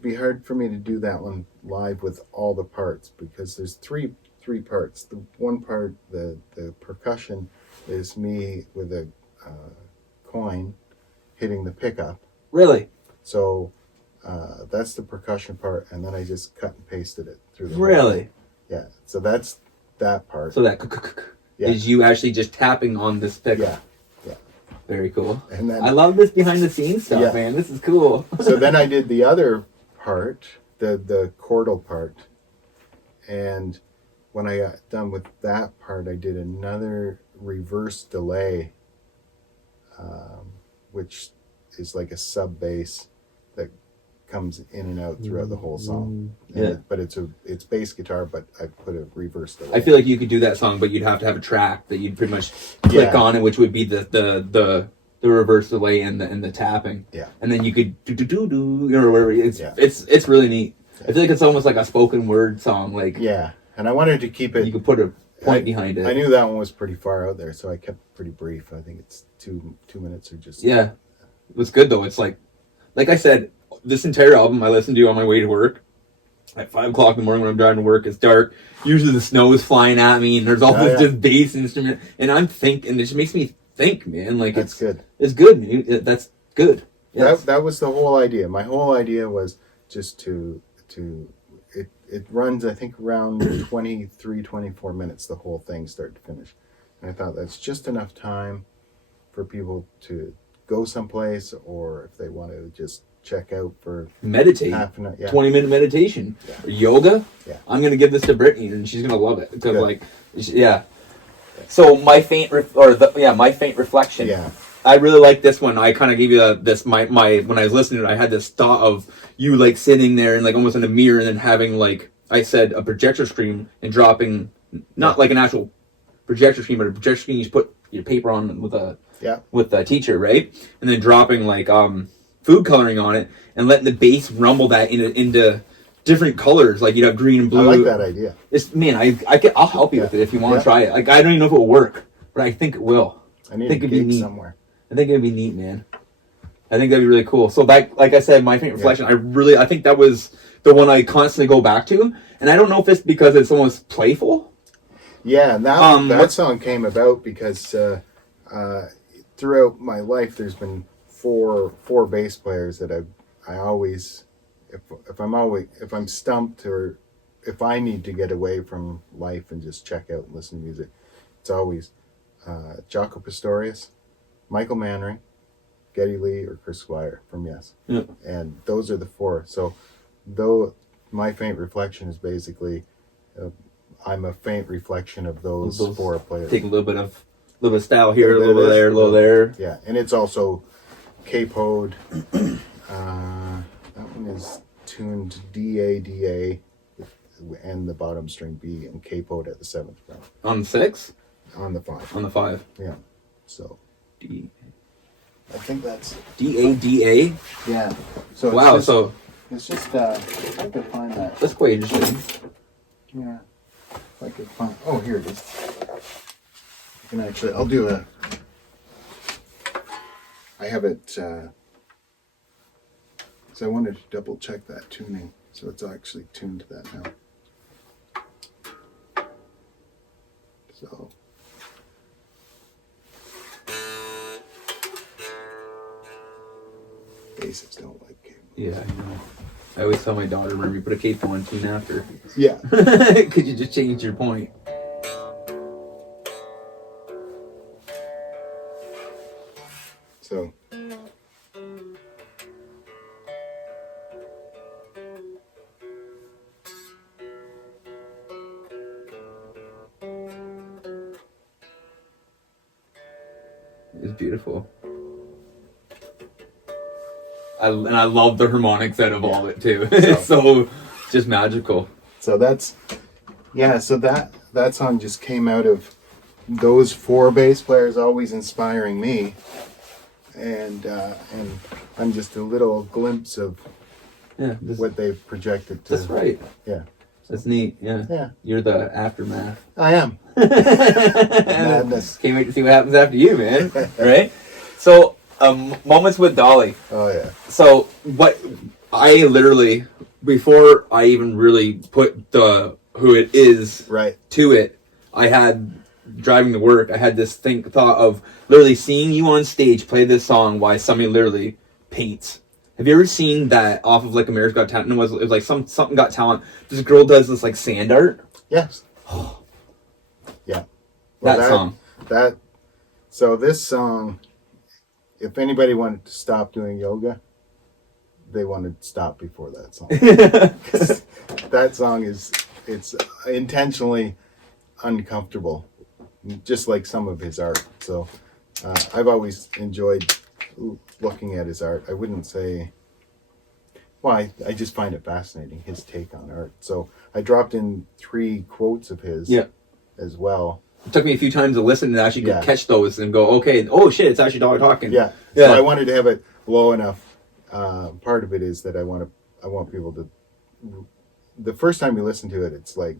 be hard for me to do that one live with all the parts, because there's three parts. The one part, the percussion, is me with a coin hitting the pickup. Really? So that's the percussion part, and then I just cut and pasted it through the Really? Yeah. So that's that part. So that is you actually just tapping on this pickup. Yeah. Very cool. And then I love this behind the scenes stuff, man. This is cool. So then I did the other part, the chordal part, and when I got done with that part, I did another reverse delay, which is like a sub bass that comes in and out throughout the whole song. Yeah. But it's bass guitar, but I put a reverse delay. I feel like you could do that song, but you'd have to have a track that you'd pretty much click on, and which would be the reverse delay and the tapping. Yeah. And then you could do or whatever. It's really neat. I feel like it's almost like a spoken word song. Like, yeah. And I wanted to keep it. You could put a point behind it. I knew that one was pretty far out there, so I kept it pretty brief. I think it's two minutes or just. Yeah. It was good though. It's like I said, this entire album I listened to on my way to work at 5 o'clock in the morning when I'm driving to work. It's dark. Usually the snow is flying at me, and there's all this just bass instrument, and I'm thinking. It just makes me think, man. Like, that's good. It's good. Man. That's good. Yes. That was the whole idea. My whole idea was just to it runs, I think, around 23, 24 minutes, the whole thing, start to finish. And I thought that's just enough time for people to go someplace, or if they want to just check out for meditate, 20-minute meditation, or yoga. Yeah. I'm gonna give this to Brittany, and she's gonna love it because, So my faint reflection. Yeah. I really like this one. I kind of gave you this my when I was listening to it, I had this thought of you like sitting there and like almost in a mirror, and then having, like I said, a projector screen and dropping not like an actual projector screen, but a projector screen you just put your paper on with a teacher, right? And then dropping like food coloring on it and letting the bass rumble that into different colors, like you'd have green and blue. I like that idea. I'll help you with it if you want to try it. Like, I don't even know if it will work, but I think it will. I need a gig somewhere. I think it'd be neat, man. I think that'd be really cool. So that, like I said, my favorite reflection, I think that was the one I constantly go back to. And I don't know if it's because it's almost playful. Yeah, that song came about because throughout my life, there's been four bass players that I always, if I'm stumped, or if I need to get away from life and just check out and listen to music, it's always Jaco Pastorius, Michael Manring, Geddy Lee, or Chris Squire from Yes. Yeah. And those are the four. So though my faint reflection is basically I'm a faint reflection of those four players. Take a little bit of style here, a little bit there, a little there. Yeah, and it's also capoed. That one is tuned D-A-D-A and the bottom string B and capoed at the 7th fret. On the 6? On the 5. On the 5. Yeah. So D. I think that's D-A-D-A? yeah. So wow, so it's just if I could find that. That's quite interesting. Yeah. If I could find here it is. I can actually I'll do I have it so I wanted to double check that tuning. So it's actually tuned to that now. So basics don't like cable. Yeah, I know. I always tell my daughter, remember, you put a capo on tune after. Yeah. Could you just change your point? So It's beautiful. I love the harmonics out of all of it too. It's so just magical. So that's so that song just came out of those four bass players always inspiring me, and I'm just a little glimpse of what they've projected to. That's right. Yeah. That's neat. Yeah. Yeah. You're the aftermath. I am. Madness. Can't wait to see what happens after you, man. Right? So, moments with Dolly. Oh yeah. So, what I literally, before I even really put the who it is Right. to it, I had driving to work. I had this thought of literally seeing you on stage play this song while somebody literally paints. Have you ever seen that off of like America's Got Talent? It was like something Got Talent. This girl does this like sand art. Yes. Yeah. Well, That song. So this song, if anybody wanted to stop doing yoga, they wanted to stop before that song. That song it's intentionally uncomfortable, just like some of his art. So I've always enjoyed looking at his art. I wouldn't say, well, I just find it fascinating, his take on art. So I dropped in 3 quotes of his as well. It took me a few times to listen and actually catch those and go, okay, oh shit, it's actually Dolly talking. Yeah. So I wanted to have it low enough. Part of it is that I want people to. The first time you listen to it, it's like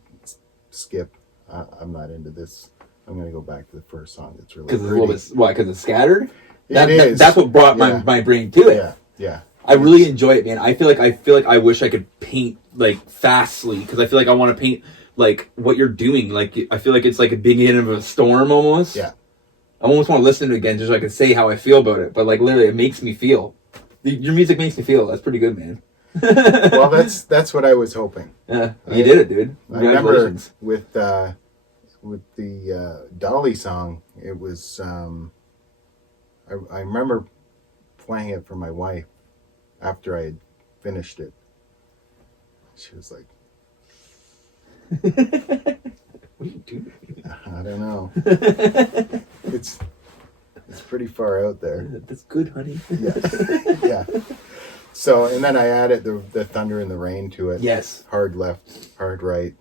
skip. I'm not into this. I'm going to go back to the first song. That's really because it's a little bit. Why? Because it's scattered. It is. That's what brought my brain to it. Yeah. Yeah. I really enjoy it, man. I feel like I wish I could paint like fastly because I feel like I want to paint like what you're doing. Like I feel like it's like a beginning of a storm almost. Yeah. I almost want to listen to it again just so I can say how I feel about it. But like literally, it makes me feel. Your music makes me feel. That's pretty good, man. Well, that's what I was hoping. Yeah, you did it, dude. I remember with the Dolly song, it was. I remember playing it for my wife after I had finished it. She was like, "What are you doing?" I don't know. It's pretty far out there. That's good, honey. Yeah. Yeah. So, and then I added the thunder and the rain to it. Yes. Hard left, hard right,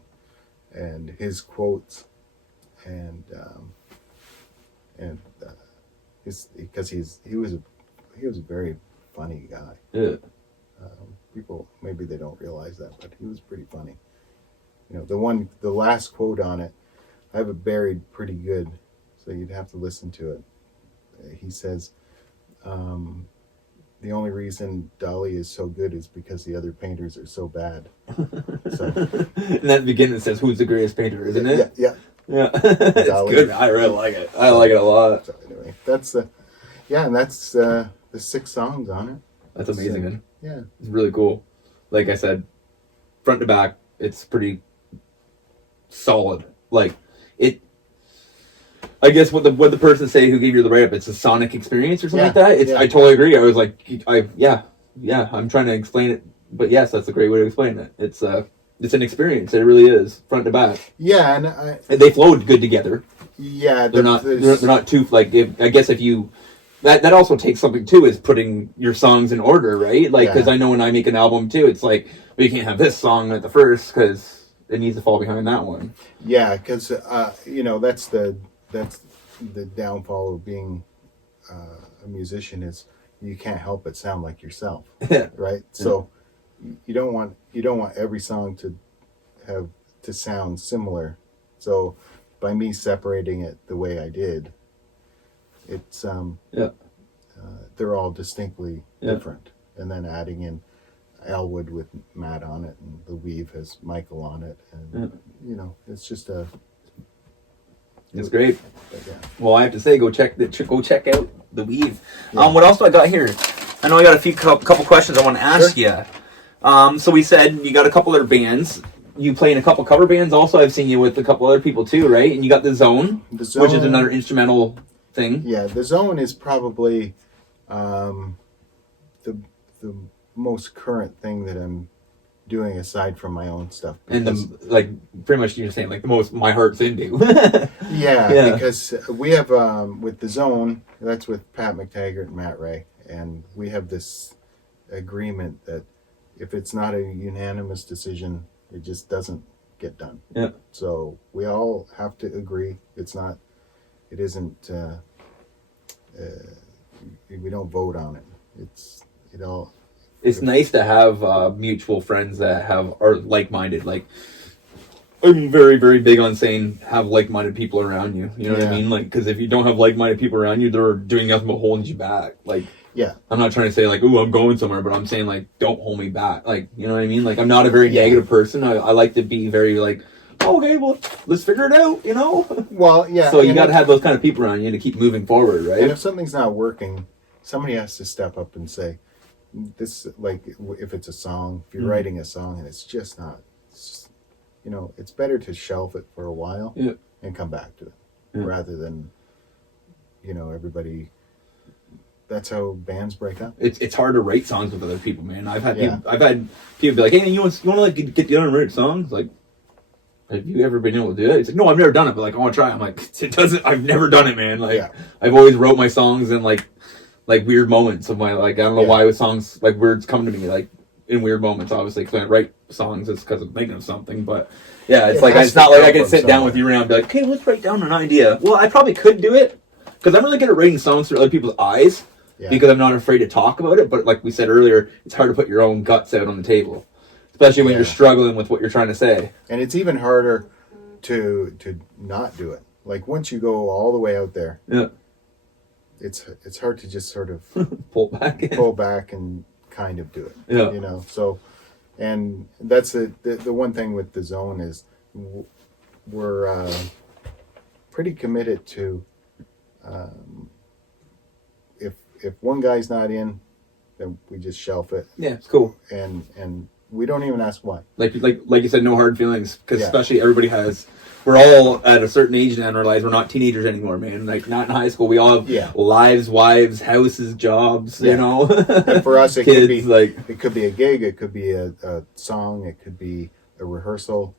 and his quotes, and because he was a very funny guy. Yeah. People maybe they don't realize that, but he was pretty funny. You know, the last quote on it, I have it buried pretty good, so you'd have to listen to it. He says, the only reason Dolly is so good is because the other painters are so bad. So, and at the beginning it says, "Who's the greatest painter?" Isn't it? Yeah. Yeah. It's good. I really like it. I like it a lot. So anyway, that's the 6 songs on it. That's amazing, man. Yeah. It's really cool. Like I said, front to back, it's pretty solid. Like it. I guess what the person say who gave you the write up, it's a sonic experience or something like that. Yeah. I totally agree. I was like, yeah. I'm trying to explain it, but yes, that's a great way to explain it. It's an experience. It really is, front to back. Yeah, And they flowed good together. Yeah, they're not too like. I guess if you that also takes something too, is putting your songs in order, right? Like, because I know when I make an album too, it's like, well, you can't have this song at the first because it needs to fall behind that one. Yeah, because that's the downfall of being a musician is you can't help but sound like yourself, right? So you don't want every song to sound similar. So by me separating it the way I did, it's they're all distinctly different, and then adding in Elwood with Matt on it, and the Weave has Michael on it, and it's just it's great. Yeah. Well, I have to say, go check out the Weave. Yeah. What else do I got here? I know I got a couple questions I want to ask you. So we said you got a couple other bands. You play in a couple cover bands also. I've seen you with a couple other people too, right? And you got the Zone, which is another instrumental thing. Yeah, the Zone is probably the most current thing that I'm doing aside from my own stuff. And pretty much you're saying like the most my heart's into. yeah, because we have with the Zone, that's with Pat McTaggart and Matt Ray, and we have this agreement that if it's not a unanimous decision, it just doesn't get done. Yeah. So we all have to agree. It isn't. We don't vote on it. It's nice to have mutual friends that are like-minded. Like, I'm very, very big on saying have like-minded people around you. You know what I mean? Like, because if you don't have like-minded people around you, they're doing nothing but holding you back. Like, I'm not trying to say like, ooh, I'm going somewhere, but I'm saying like, don't hold me back. Like, you know what I mean? Like, I'm not a very negative person. I like to be very like, oh, okay, well, let's figure it out. You know? Well, yeah. So you got to have those kind of people around you to keep moving forward, right? And if something's not working, somebody has to step up and say, this, like, if it's a song, if you're writing a song and it's just not, it's better to shelf it for a while and come back to it rather than, everybody. That's how bands break up. It's hard to write songs with other people, man. I've had people be like, hey, you want to like get together and write songs? Like, have you ever been able to do it? It's like, no, I've never done it, but like, I want to try. I'm like, I've never done it, man. Like, I've always wrote my songs in like weird moments of my, like, I don't know why songs, like, words come to me, like, in weird moments, obviously, because when I write songs, it's because I'm thinking of something, but, it's not like I can sit down with you right now and be like, okay, let's write down an idea. Well, I probably could do it, because I'm really good at writing songs through other people's eyes, because I'm not afraid to talk about it, but like we said earlier, it's hard to put your own guts out on the table, especially when you're struggling with what you're trying to say. And it's even harder to not do it. Like, once you go all the way out there, it's hard to just sort of pull back and kind of do it. So, and that's the one thing with the Zone is we're pretty committed to if one guy's not in, then we just shelf it. Yeah, it's cool. And we don't even ask why. Like you said, no hard feelings, because especially everybody we're all at a certain age in our lives. We're not teenagers anymore, man. Like, not in high school. We all have lives, wives, houses, jobs, you know? And for us, it kids, could be a gig, it could be a song, it could be a rehearsal.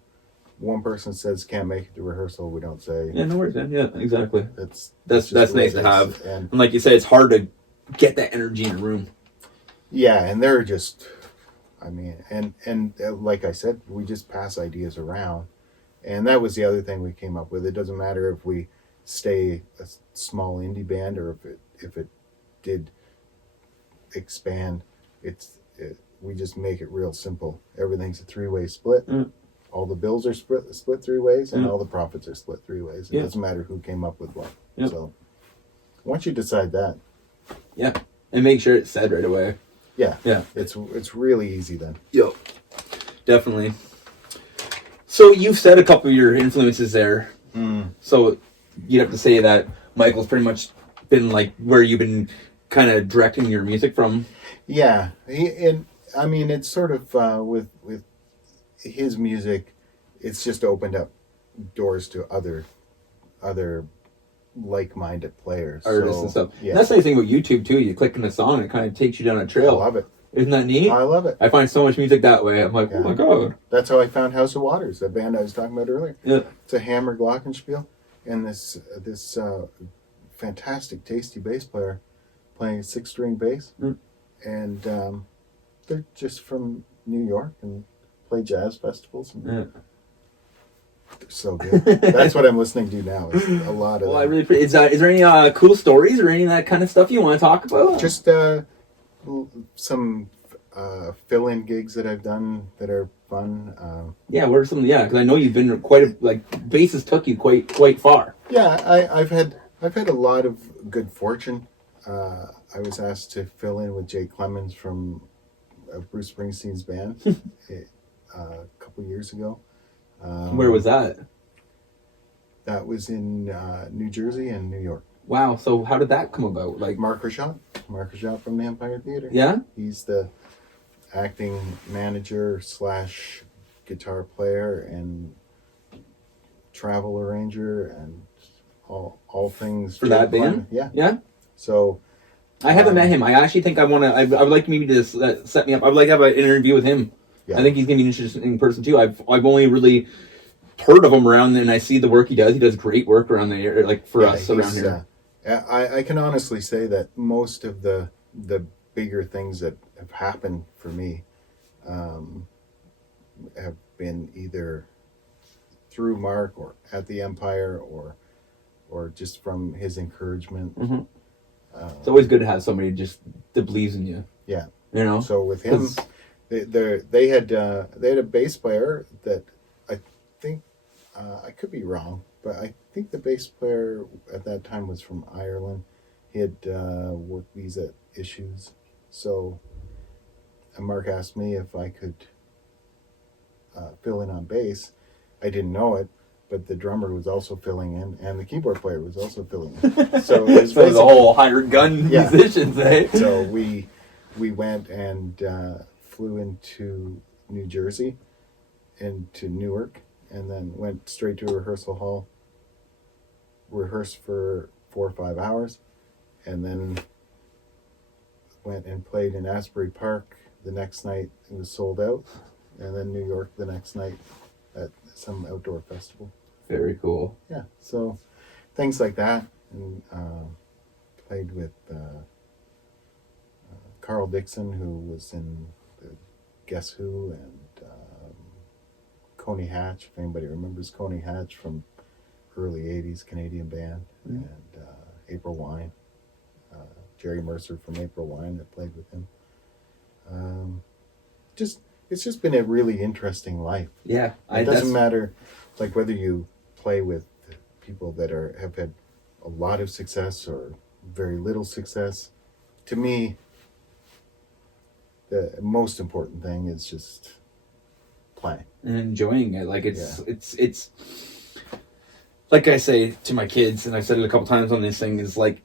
One person says can't make it to rehearsal, we don't say. Yeah, no worries, man. Yeah, exactly. That's nice to have. And like you said, it's hard to get that energy in a room. Yeah, and they're just, I mean, and like I said, we just pass ideas around. And that was the other thing we came up with. It doesn't matter if we stay a small indie band or if it did expand. We just make it real simple. Everything's a 3-way split. All the bills are split 3 ways, and all the profits are split 3 ways. It doesn't matter who came up with what. So once you decide that, and make sure it's said right away. It's really easy then. Yo, definitely. So you've said a couple of your influences there. So you'd have to say that Michael's pretty much been like where you've been kind of directing your music from. Yeah, I mean, it's sort of with his music, it's just opened up doors to other like-minded players, artists and stuff. Yeah, And that's the nice thing about YouTube too. You click on a song, and it kind of takes you down a I trail. love it. Isn't that neat? I love it. I find so much music that way. I'm like, Yeah. oh my god. That's how I found House of Waters, that band I was talking about earlier. Yeah. It's a hammer glockenspiel, and this fantastic, tasty bass player playing a 6-string bass, and they're just from New York and play jazz festivals. And Yeah. they're so good. That's what I'm listening to now. Is a lot of. Well, I really is there any cool stories or any of that kind of stuff you want to talk about? Just some fill-in gigs that I've done that are fun. Yeah, what are some? Yeah, because I know you've been quite basses took you quite far. Yeah, I've had a lot of good fortune. I was asked to fill in with Jay Clemens from Bruce Springsteen's band a couple years ago. Where was that? That was in New Jersey and New York. Wow. So how did that come about? Mark Rashad from the Empire Theater. Yeah. He's the acting manager / guitar player and travel arranger and all things For that band? Yeah. Yeah. So I haven't met him. I actually think I want to. I would like maybe to set me up. I would like to have an interview with him. Yeah. I think he's gonna be an interesting person too. I've only really heard of him around there, and I see the work he does. He does great work around there, for us around here. I can honestly say that most of the bigger things that have happened for me have been either through Mark or at the Empire or just from his encouragement. Mm-hmm. It's always good to have somebody that believes in you. Yeah. You know. So with him, they had a bass player that I think I could be wrong, but I think the bass player at that time was from Ireland. He had work visa issues, so Mark asked me if I could fill in on bass. I didn't know it, but the drummer was also filling in, and the keyboard player was also filling in. So it was the whole hired gun musicians, eh? So we went and flew into New Jersey, into Newark, and then went straight to a rehearsal hall, rehearsed for 4 or 5 hours, and then went and played in Asbury Park the next night. It was sold out, and then New York the next night at some outdoor festival. Very cool. Yeah, so things like that, and played with Carl Dixon, who was in the Guess Who, and Coney Hatch, if anybody remembers Coney Hatch from early 80s Canadian band, and April Wine, Jerry Mercer from April Wine that played with him. It's just been a really interesting life. Yeah. It doesn't matter whether you play with people that have had a lot of success or very little success. To me, the most important thing is just playing and enjoying it. It's like I say to my kids, and I've said it a couple times on this thing, is I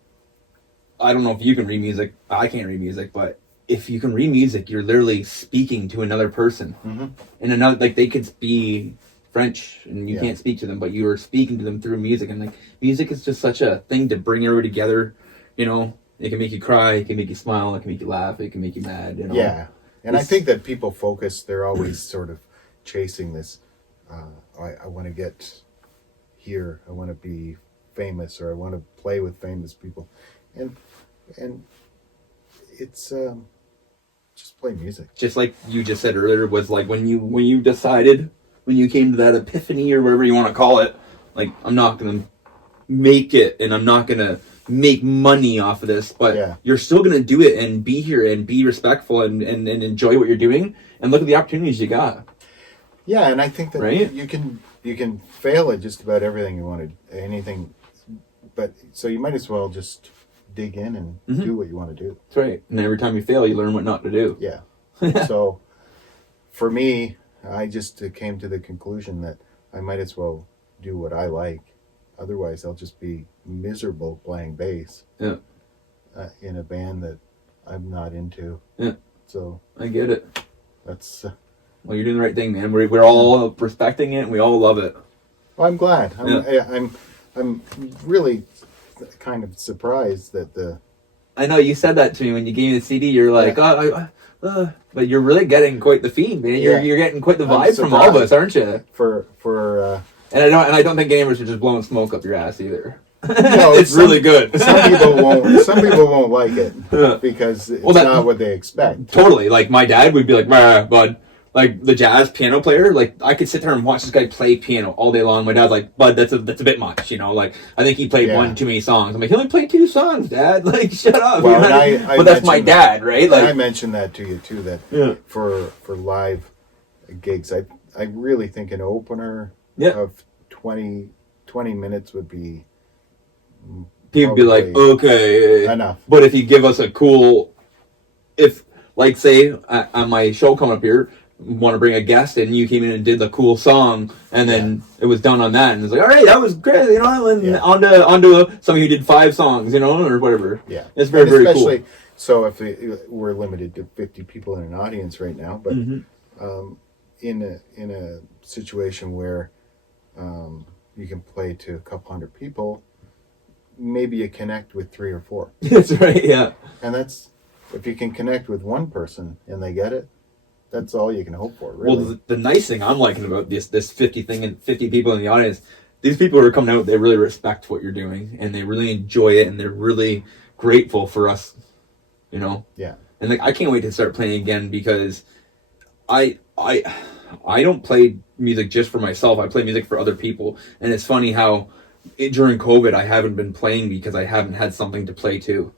don't know if you can read music. I can't read music, but if you can read music, you're literally speaking to another person. Mm-hmm. And another, they could be French and you can't speak to them, but you are speaking to them through music. And music is just such a thing to bring everybody together. You know, it can make you cry, it can make you smile, it can make you laugh, it can make you mad. You know? Yeah. And I think that people they're always sort of chasing this. I want to get here. I want to be famous, or I want to play with famous people. And it's just play music. Just like you just said earlier, was when you decided, when you came to that epiphany or whatever you want to call it, I'm not going to make it and I'm not going to make money off of this, but you're still going to do it and be here and be respectful and enjoy what you're doing and look at the opportunities you got. Yeah, and I think that right? you can fail at just about everything you want to, anything, but so you might as well just dig in and do what you want to do. That's right. And every time you fail, you learn what not to do. Yeah. So for me, I just came to the conclusion that I might as well do what I like. Otherwise, I'll just be miserable playing bass in a band that I'm not into. Yeah. So I get it. That's... well, you're doing the right thing, man. We're all respecting it, and we all love it. Well, I'm glad. I'm really kind of surprised that the I know you said that to me when you gave me the CD. You're like, but you're really getting quite the feed, man. You're getting quite the vibe from all of us, aren't you? And I don't think gamers are just blowing smoke up your ass either. No, it's really good. Some people won't like it because it's not what they expect. Totally. Like my dad would be like, bud. Like the jazz piano player, like I could sit there and watch this guy play piano all day long. My dad's like, bud, that's a bit much, you know. Like I think he played one too many songs. I'm like, he only played 2 songs, Dad. Like shut up. Well, but that's my dad, right? Like I mentioned that to you too. That for live gigs, I really think an opener of 20 minutes would be. People be like, okay, enough. But if you give us a cool, like say on my show coming up here, want to bring a guest and you came in and did the cool song and then it was done on that and it's like, all right, that was great, you know, and onto somebody who did 5 songs, you know, or whatever. Yeah, it's very cool. So if we're limited to 50 people in an audience right now, but in a situation where you can play to a couple hundred people, maybe you connect with 3 or 4. That's right. Yeah, and that's if you can connect with one person and they get it. That's all you can hope for, really. Well, the nice thing I'm liking about this 50 thing and 50 people in the audience, these people who are coming out, they really respect what you're doing and they really enjoy it and they're really grateful for us, you know. Yeah. And like I can't wait to start playing again because I don't play music just for myself. I play music for other people, and it's funny how during COVID I haven't been playing because I haven't had something to play to.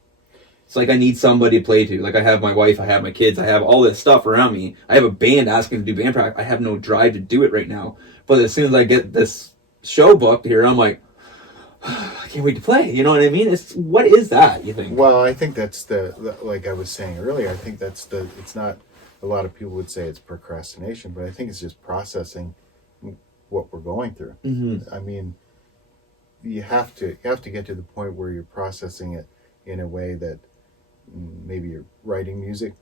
It's like I need somebody to play to. Like I have my wife, I have my kids, I have all this stuff around me. I have a band asking to do band practice. I have no drive to do it right now. But as soon as I get this show booked here, I'm like, I can't wait to play. You know what I mean? What is that, you think? Well, I think that's the like I was saying earlier, I think that's it's not, a lot of people would say it's procrastination, but I think it's just processing what we're going through. Mm-hmm. I mean, you have to get to the point where you're processing it in a way that maybe you're writing music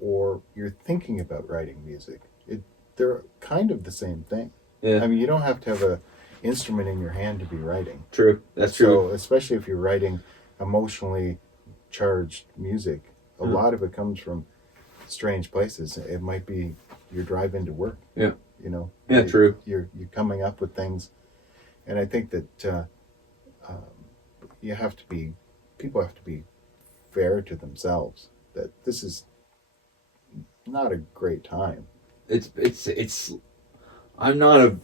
or you're thinking about writing music. They're kind of the same thing. Yeah. I mean, you don't have to have a instrument in your hand to be writing. True. That's true. So, especially if you're writing emotionally charged music, a lot of it comes from strange places. It might be your drive into work. Yeah. You know. Yeah, true. You're coming up with things, and I think that people have to be fair to themselves that this is not a great time. It's I'm not a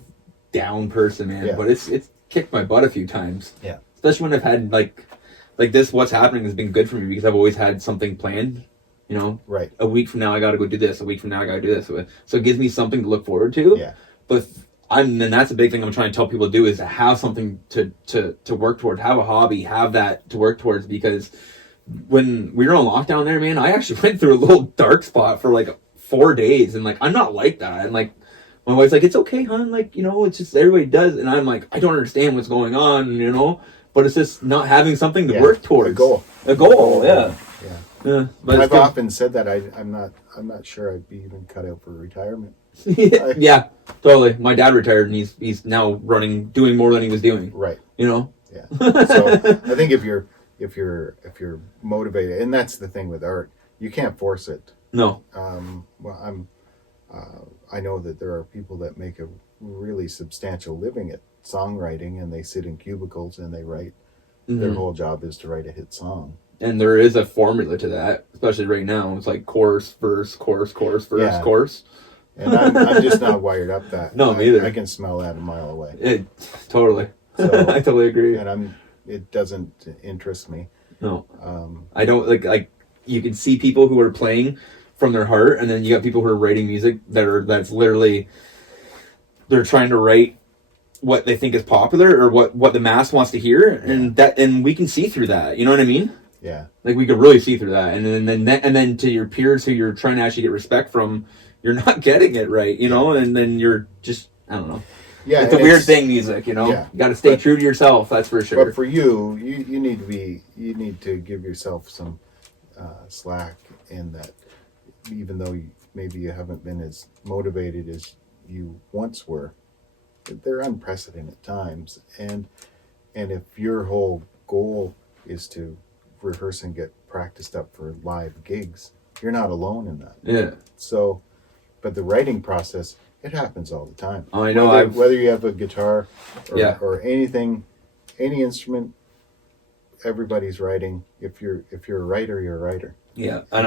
down person, man, but it's kicked my butt a few times. Yeah. Especially when I've had like this, what's happening has been good for me because I've always had something planned, you know? Right. A week from now I got to go do this. A week from now I got to do this. So it gives me something to look forward to. Yeah. But and that's a big thing I'm trying to tell people to do is to have something to work towards, have a hobby, have that to work towards, because when we were on lockdown there, man, I actually went through a little dark spot for like 4 days, and like I'm not like that. And like my wife's like, it's okay, hon, like, you know, it's just everybody does. And I'm like, I don't understand what's going on, you know, but it's just not having something to work towards. A goal, yeah. Yeah. But I've often said that I'm not sure I'd be even cut out for retirement. Yeah, totally. My dad retired and he's now doing more than he was doing. Right. You know? Yeah. So I think if you're motivated, and that's the thing with art, you can't force it. No. Well, I know that there are people that make a really substantial living at songwriting, and they sit in cubicles and they write. Mm-hmm. Their whole job is to write a hit song. And there is a formula to that, especially right now. It's like chorus, verse, chorus, verse, chorus. And I'm just not wired up that. No, me either. I can smell that a mile away. Totally. So, I totally agree. And it doesn't interest me. No. I don't like you can see people who are playing from their heart, and then you got people who are writing music that's literally they're trying to write what they think is popular or what the mass wants to hear, and we can see through that. You know what I mean? Yeah. Like we could really see through that, and then to your peers who you're trying to actually get respect from, you're not getting it right, you know, and then you're just, I don't know. Yeah, it's a weird thing, music, you know. Yeah. You got to stay true to yourself. That's for sure. But for you need to give yourself some slack in that, even though maybe you haven't been as motivated as you once were. They're unprecedented times, and if your whole goal is to rehearse and get practiced up for live gigs. You're not alone in that. Yeah. So, but the writing process, it happens all the time. Oh, I know. Whether you have a guitar or, Yeah. or anything, any instrument, everybody's writing. If you're a writer, you're a writer. Yeah, and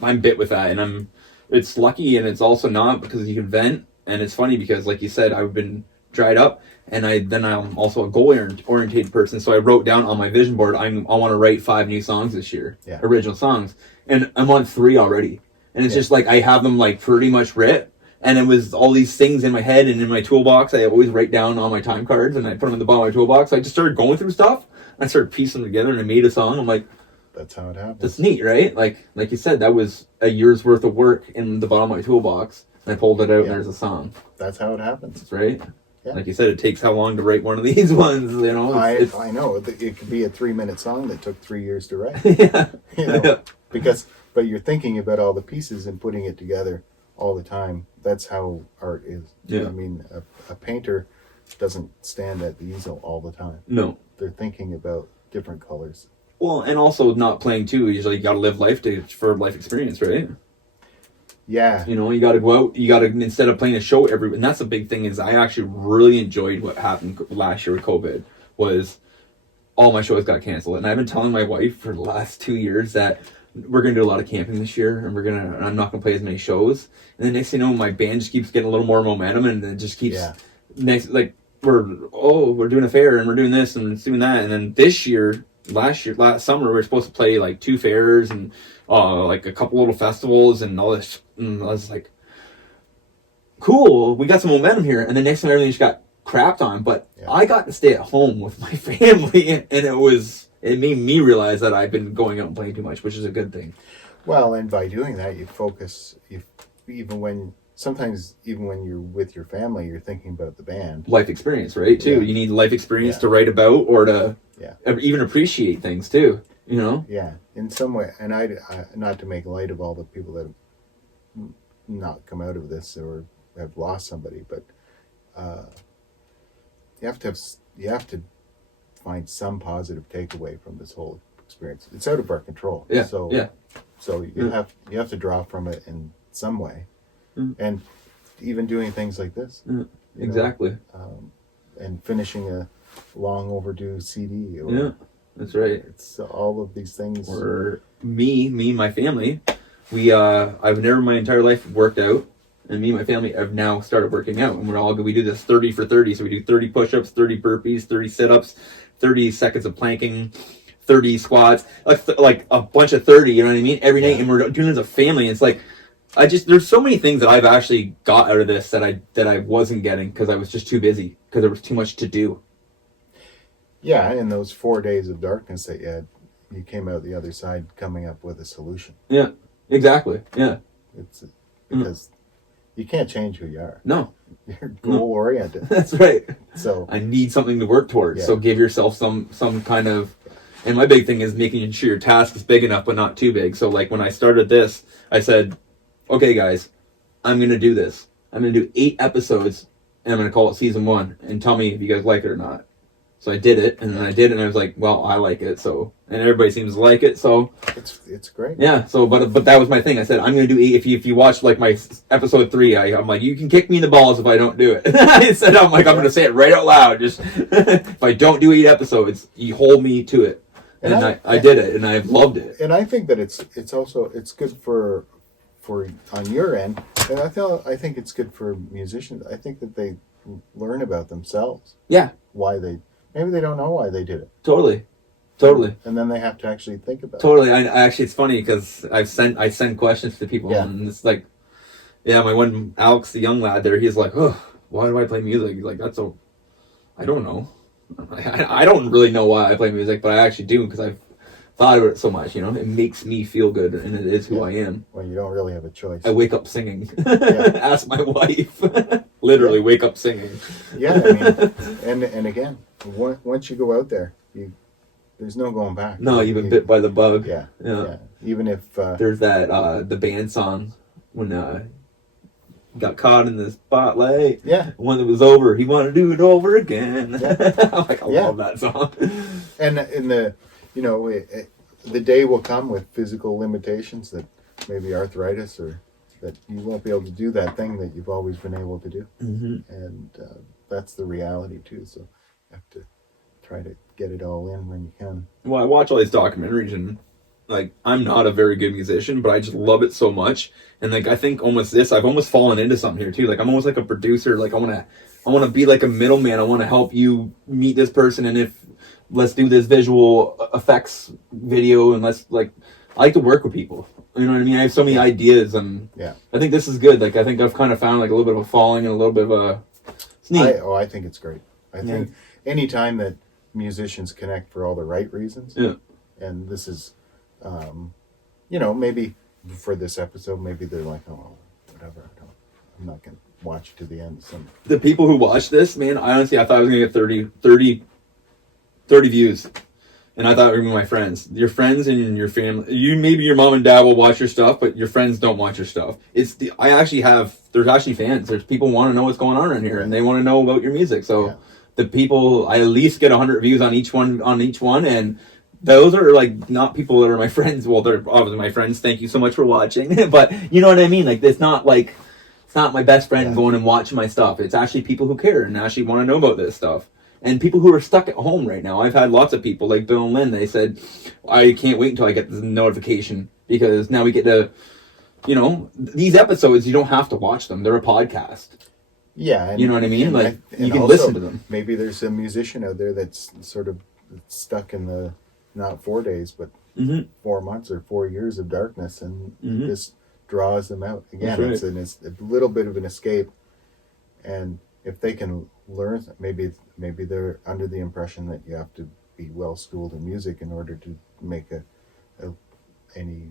I'm bit with that, and it's lucky, and it's also not, because you can vent, and it's funny because, like you said, I've been dried up, and I'm also a goal oriented person, so I wrote down on my vision board I want to write 5 new songs this year, original songs, and I'm on 3 already, and it's just like I have them like pretty much writ, and it was all these things in my head and in my toolbox. I always write down on my time cards, and I put them in the bottom of my toolbox. So I just started going through stuff. I started piecing them together, and I made a song. I'm like, that's how it happens. that's neat, right? Like you said, that was a year's worth of work in the bottom of my toolbox. And I pulled it out, and there's a song. That's how it happens. Right? Yeah. Like you said, it takes how long to write one of these ones, you know? I know. It could be a 3-minute song that took 3 years to write. Yeah. You know, but you're thinking about all the pieces and putting it together all the time. That's how art is. Yeah. I mean, a painter doesn't stand at the easel all the time. No. They're thinking about different colors. Well, and also not playing too. Usually, you got to live life for life experience, right? Yeah. You know, you got to go out. You got to, instead of playing a show and that's the big thing, is I actually really enjoyed what happened last year with COVID. Was all my shows got canceled, and I've been telling my wife for the last 2 years that we're gonna do a lot of camping this year, and I'm not gonna play as many shows. And then next thing you know, my band just keeps getting a little more momentum, and it just keeps we're doing a fair, and we're doing this and it's doing that, and then last summer we were supposed to play like 2 fairs and like a couple little festivals and all this. And I was like, cool, we got some momentum here, and then next time everything just got crapped on. But I got to stay at home with my family, and it made me realize that I've been going out and playing too much, which is a good thing. Well, and by doing that, you focus. Sometimes even when you're with your family, you're thinking about the band. Life experience, right? Too. Yeah. You need life experience to write about, or to even appreciate things too. You know? Yeah, in some way. And I not to make light of all the people that have not come out of this or have lost somebody, but you have to find some positive takeaway from this whole experience. It's out of our control. Yeah. So you have to draw from it in some way, and even doing things like this. Exactly. And finishing a long overdue CD. That's right. It's all of these things. Or me and my family, I've never in my entire life worked out. And me and my family have now started working out, and we do this 30 for 30. So we do 30 push-ups, 30 burpees, 30 sit-ups, 30 seconds of planking, 30 squats, like a bunch of 30, you know what I mean? Every night, and we're doing it as a family. And it's like, there's so many things that I've actually got out of this that I wasn't getting because I was just too busy, because there was too much to do. Yeah, in those 4 days of darkness that you came out the other side coming up with a solution. Yeah, exactly. Yeah. It's because you can't change who you are. No. You're goal-oriented. That's right. So I need something to work towards. So give yourself some kind of... And my big thing is making sure your task is big enough, but not too big. So like when I started this, I said, okay, guys, I'm going to do this. I'm going to do 8 episodes, and I'm going to call it season 1, and tell me if you guys like it or not. So I did it, and then I did it, and I was like, well, I like it, so... And everybody seems to like it, so... It's great. Yeah, so, but that was my thing. I said, I'm going to do 8... If you watch, like, my episode 3, I'm like, you can kick me in the balls if I don't do it. I said, I'm going to say it right out loud. Just, if I don't do 8 episodes, you hold me to it. And I did it, and I've loved it. And I think that it's also good for on your end, and I think it's good for musicians. I think that they learn about themselves. Yeah. Maybe they don't know why they did it. Totally. And then they have to actually think about it. Totally. I actually, it's funny because I send questions to people, and it's like, my one Alex, the young lad there, he's like, oh, why do I play music? He's like, I don't know. I don't really know why I play music, but I actually do because I've thought about it so much. It makes me feel good, and it is who I am. Well, you don't really have a choice. I wake up singing. Ask my wife. Literally wake up singing. Yeah, I mean, and again, once you go out there, there's no going back. No, you've been bit by the bug. Yeah. Even if there's that the band song when got caught in the spotlight. Yeah. When it was over, he wanted to do it over again. Yeah. I love that song. And in you know, the day will come with physical limitations, that maybe arthritis, or that you won't be able to do that thing that you've always been able to do. And that's the reality too. So you have to try to get it all in when you can. Well, I watch all these documentaries, and like, I'm not a very good musician, but I just love it so much. And like, I think I've almost fallen into something here too. Like, I'm almost like a producer. Like, I want to be like a middleman. I want to help you meet this person, and let's do this visual effects video, and I like to work with people. You know what I mean? I have so many ideas, and I think this is good. Like, I think I've kind of found like a little bit of a falling and a little bit of a sneak. I think it's great. I think anytime that musicians connect for all the right reasons, and this is, you know, maybe for this episode, maybe they're like, oh, whatever, I'm not going to watch to the end. The people who watch this, man, I thought I was going to get 30 views. And I thought it would be my friends. Your friends and your family. Maybe your mom and dad will watch your stuff, but your friends don't watch your stuff. There's actually fans. There's people who want to know what's going on around here, and they want to know about your music. So the people, I at least get 100 views on each one, and those are like not people that are my friends. Well, they're obviously my friends. Thank you so much for watching. But you know what I mean? Like, it's not my best friend going and watching my stuff. It's actually people who care and actually want to know about this stuff. And people who are stuck at home right now. I've had lots of people, like Bill and Lynn, they said, I can't wait until I get this notification, because now we get to, you know, these episodes, you don't have to watch them. They're a podcast. Yeah. And, you know what I mean? Like, you can also, listen to them. Maybe there's a musician out there that's sort of stuck in the, not 4 days, but 4 months or 4 years of darkness, and this draws them out. Again, it's a little bit of an escape. And if they can learn, maybe they're under the impression that you have to be well schooled in music in order to make any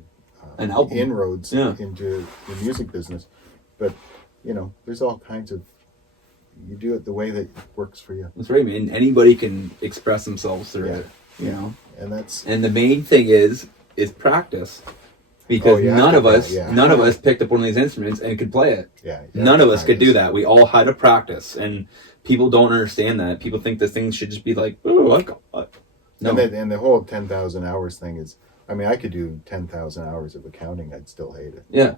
inroads into the music business. But you know, there's all kinds of, you do it the way that works for you. That's right, man. Anybody can express themselves through it. You know, and the main thing is practice. Because none of us picked up one of these instruments and could play it. None of us could do that. We all had to practice, and people don't understand that. People think this thing should just be like, oh, I got it. No. And the whole 10,000 hours thing is, I mean, I could do 10,000 hours of accounting, I'd still hate it. Yeah.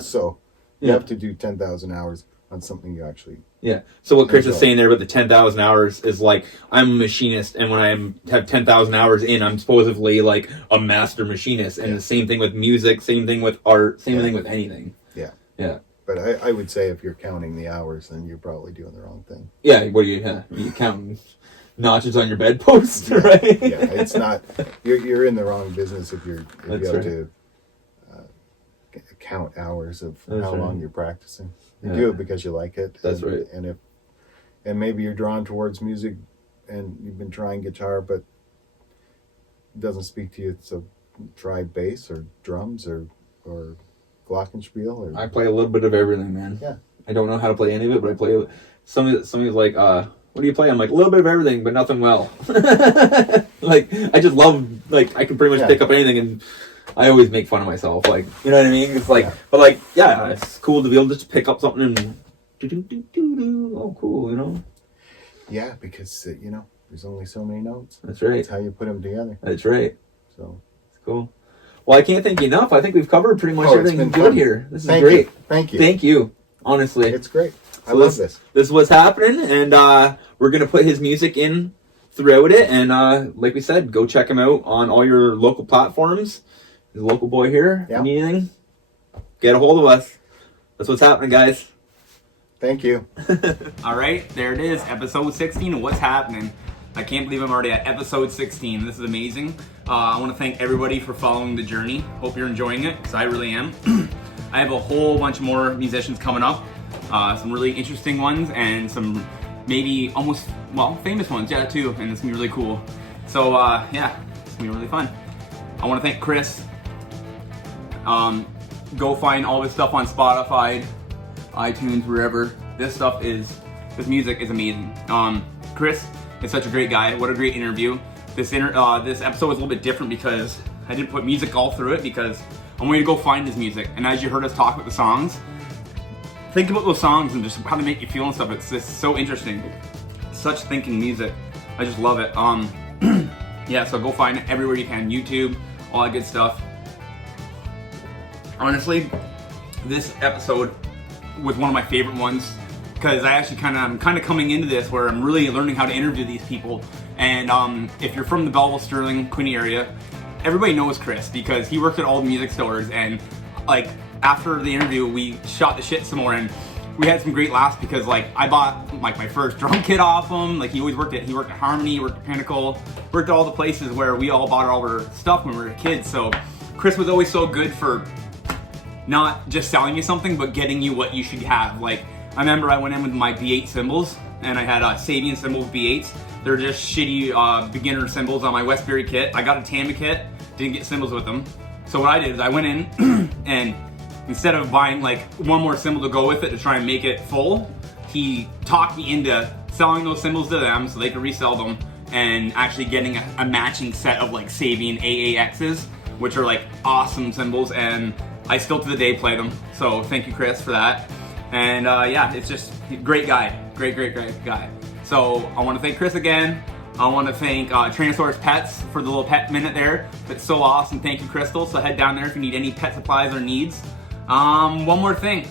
So you have to do 10,000 hours on something you actually. Yeah. So what Kris is saying there about the 10,000 hours is like, I'm a machinist, and when I have 10,000 hours in, I'm supposedly like a master machinist. And the same thing with music, same thing with art, same thing with anything. Yeah. But I would say if you're counting the hours, then you're probably doing the wrong thing. Yeah. What are you counting notches on your bedpost, right? Yeah. It's not. You're in the wrong business if you have to count hours of how long you're practicing. You do it because you like it. That's right. And maybe you're drawn towards music, and you've been trying guitar, but it doesn't speak to you. So try bass or drums or glockenspiel. I play a little bit of everything, man. Yeah. I don't know how to play any of it, but I play. Somebody's like, what do you play? I'm like, a little bit of everything, but nothing well. Like, I just love, like, I can pretty much pick up anything, and I always make fun of myself. Like, you know what I mean? It's like, but like, it's cool to be able to just pick up something and oh, cool, you know? Yeah, because, you know, there's only so many notes. That's right. That's how you put them together. That's right. So it's cool. Well, I can't thank you enough. I think we've covered pretty much everything good here. This is great. Thank you. Thank you. Honestly. It's great. I love this. This is what's happening, and we're going to put his music in throughout it, and like we said, go check him out on all your local platforms. He's a local boy here. Yeah. Need anything? Get a hold of us. That's what's happening, guys. Thank you. All right, there it is, episode 16 of What's Happening. I can't believe I'm already at episode 16. This is amazing. I want to thank everybody for following the journey. Hope you're enjoying it, because I really am. I have a whole bunch more musicians coming up. Some really interesting ones, and some maybe almost, famous ones, too. And it's going to be really cool. So, it's going to be really fun. I want to thank Kris. Go find all this stuff on Spotify, iTunes, wherever. This music is amazing. Kris is such a great guy. What a great interview. This episode was a little bit different because I didn't put music all through it, because I want you to go find his music. And as you heard us talk about the songs, think about those songs and just how they make you feel and stuff. It's just so interesting. Such thinking music. I just love it. Yeah, so go find it everywhere you can. YouTube, all that good stuff. Honestly, this episode was one of my favorite ones because I'm kind of coming into this where I'm really learning how to interview these people. And if you're from the Belleville, Sterling, Queenie area, everybody knows Kris because he works at all the music stores. And like after the interview, we shot the shit some more, and we had some great laughs because like I bought like my first drum kit off him. Like he worked at Harmony, worked at Pinnacle, worked at all the places where we all bought all our stuff when we were kids. So Kris was always so good for not just selling you something, but getting you what you should have. Like I remember I went in with my B8 cymbals, and I had Sabian cymbals B8s. They're just shitty beginner cymbals on my Westbury kit. I got a Tama kit, didn't get cymbals with them. So what I did is I went in and instead of buying like one more cymbal to go with it to try and make it full, he talked me into selling those cymbals to them so they could resell them and actually getting a matching set of like Sabian AAXs, which are like awesome cymbals, and I still to the day play them. So thank you, Kris, for that. And yeah, it's just great guy, great guy. So I want to thank Kris again. I want to thank Tyrannosaurus Pets for the little pet minute there. It's so awesome. Thank you, Crystal. So head down there if you need any pet supplies or needs. One more thing.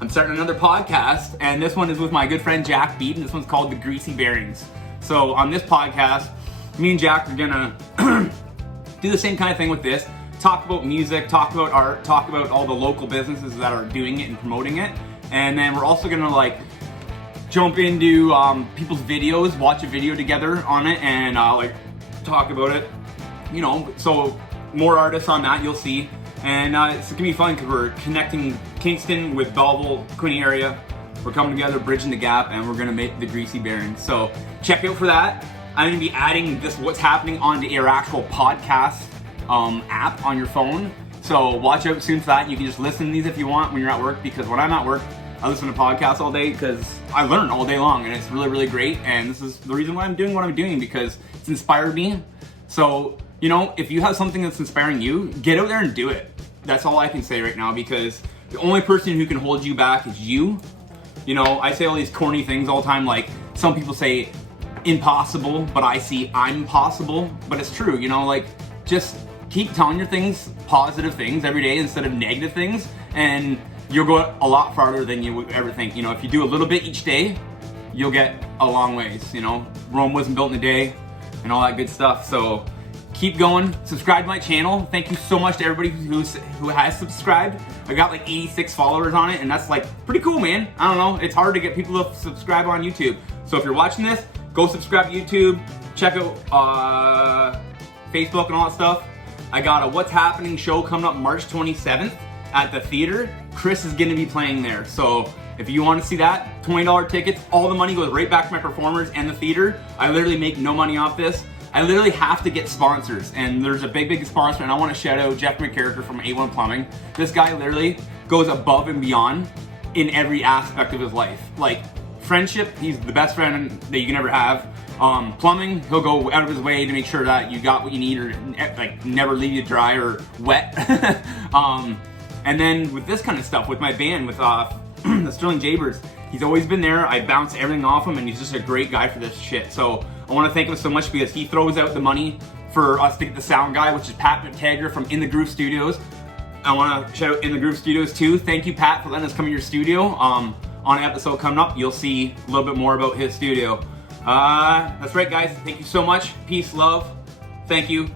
I'm starting another podcast, and this one is with my good friend Jack Beat, and this one's called The Greasy Bearings. So on this podcast, me and Jack are gonna do the same kind of thing with this. Talk about music, talk about art, talk about all the local businesses that are doing it and promoting it. And then we're also gonna like jump into people's videos, watch a video together on it, and like talk about it. You know, so more artists on that you'll see. And it's gonna be fun because we're connecting Kingston with Belleville, Queenie area. We're coming together, bridging the gap, and we're gonna make the Greasy Bearings. So check out for that. I'm gonna be adding this what's happening onto your actual podcast app on your phone. So watch out soon for that. You can just listen to these if you want when you're at work, because when I'm at work, I listen to podcasts all day because I learn all day long, and it's really great. And this is the reason why I'm doing what I'm doing, because it's inspired me. So, you know, if you have something that's inspiring you, get out there and do it. That's all I can say right now, because the only person who can hold you back is you. You know, I say all these corny things all the time, like some people say impossible, but I see I'm possible. But it's true, you know, like just keep telling your things, positive things every day instead of negative things, and you'll go a lot farther than you would ever think. You know, if you do a little bit each day, you'll get a long ways. You know, Rome wasn't built in a day and all that good stuff. So keep going, subscribe to my channel. Thank you so much to everybody who has subscribed. I got like 86 followers on it, and that's like pretty cool, man. I don't know, it's hard to get people to subscribe on YouTube. So if you're watching this, go subscribe to YouTube, check out Facebook and all that stuff. I got a What's Happening show coming up March 27th at the theater. Kris is gonna be playing there. So if you want to see that, $20 tickets, all the money goes right back to my performers and the theater. I literally make no money off this. I literally have to get sponsors, and there's a big sponsor, and I want to shout out Jeff McCarricker from A1 Plumbing. This guy literally goes above and beyond in every aspect of his life. Like friendship, he's the best friend that you can ever have. Plumbing, he'll go out of his way to make sure that you got what you need, or like never leave you dry or wet. And then with this kind of stuff, with my band, with the Sterling Jaybirds, he's always been there. I bounce everything off him, and he's just a great guy for this shit. So I want to thank him so much because he throws out the money for us to get the sound guy, which is Pat McTagger from In the Groove Studios. I want to shout out In the Groove Studios too. Thank you, Pat, for letting us come in your studio. On an episode coming up, you'll see a little bit more about his studio. That's right, guys. Thank you so much. Peace, love. Thank you.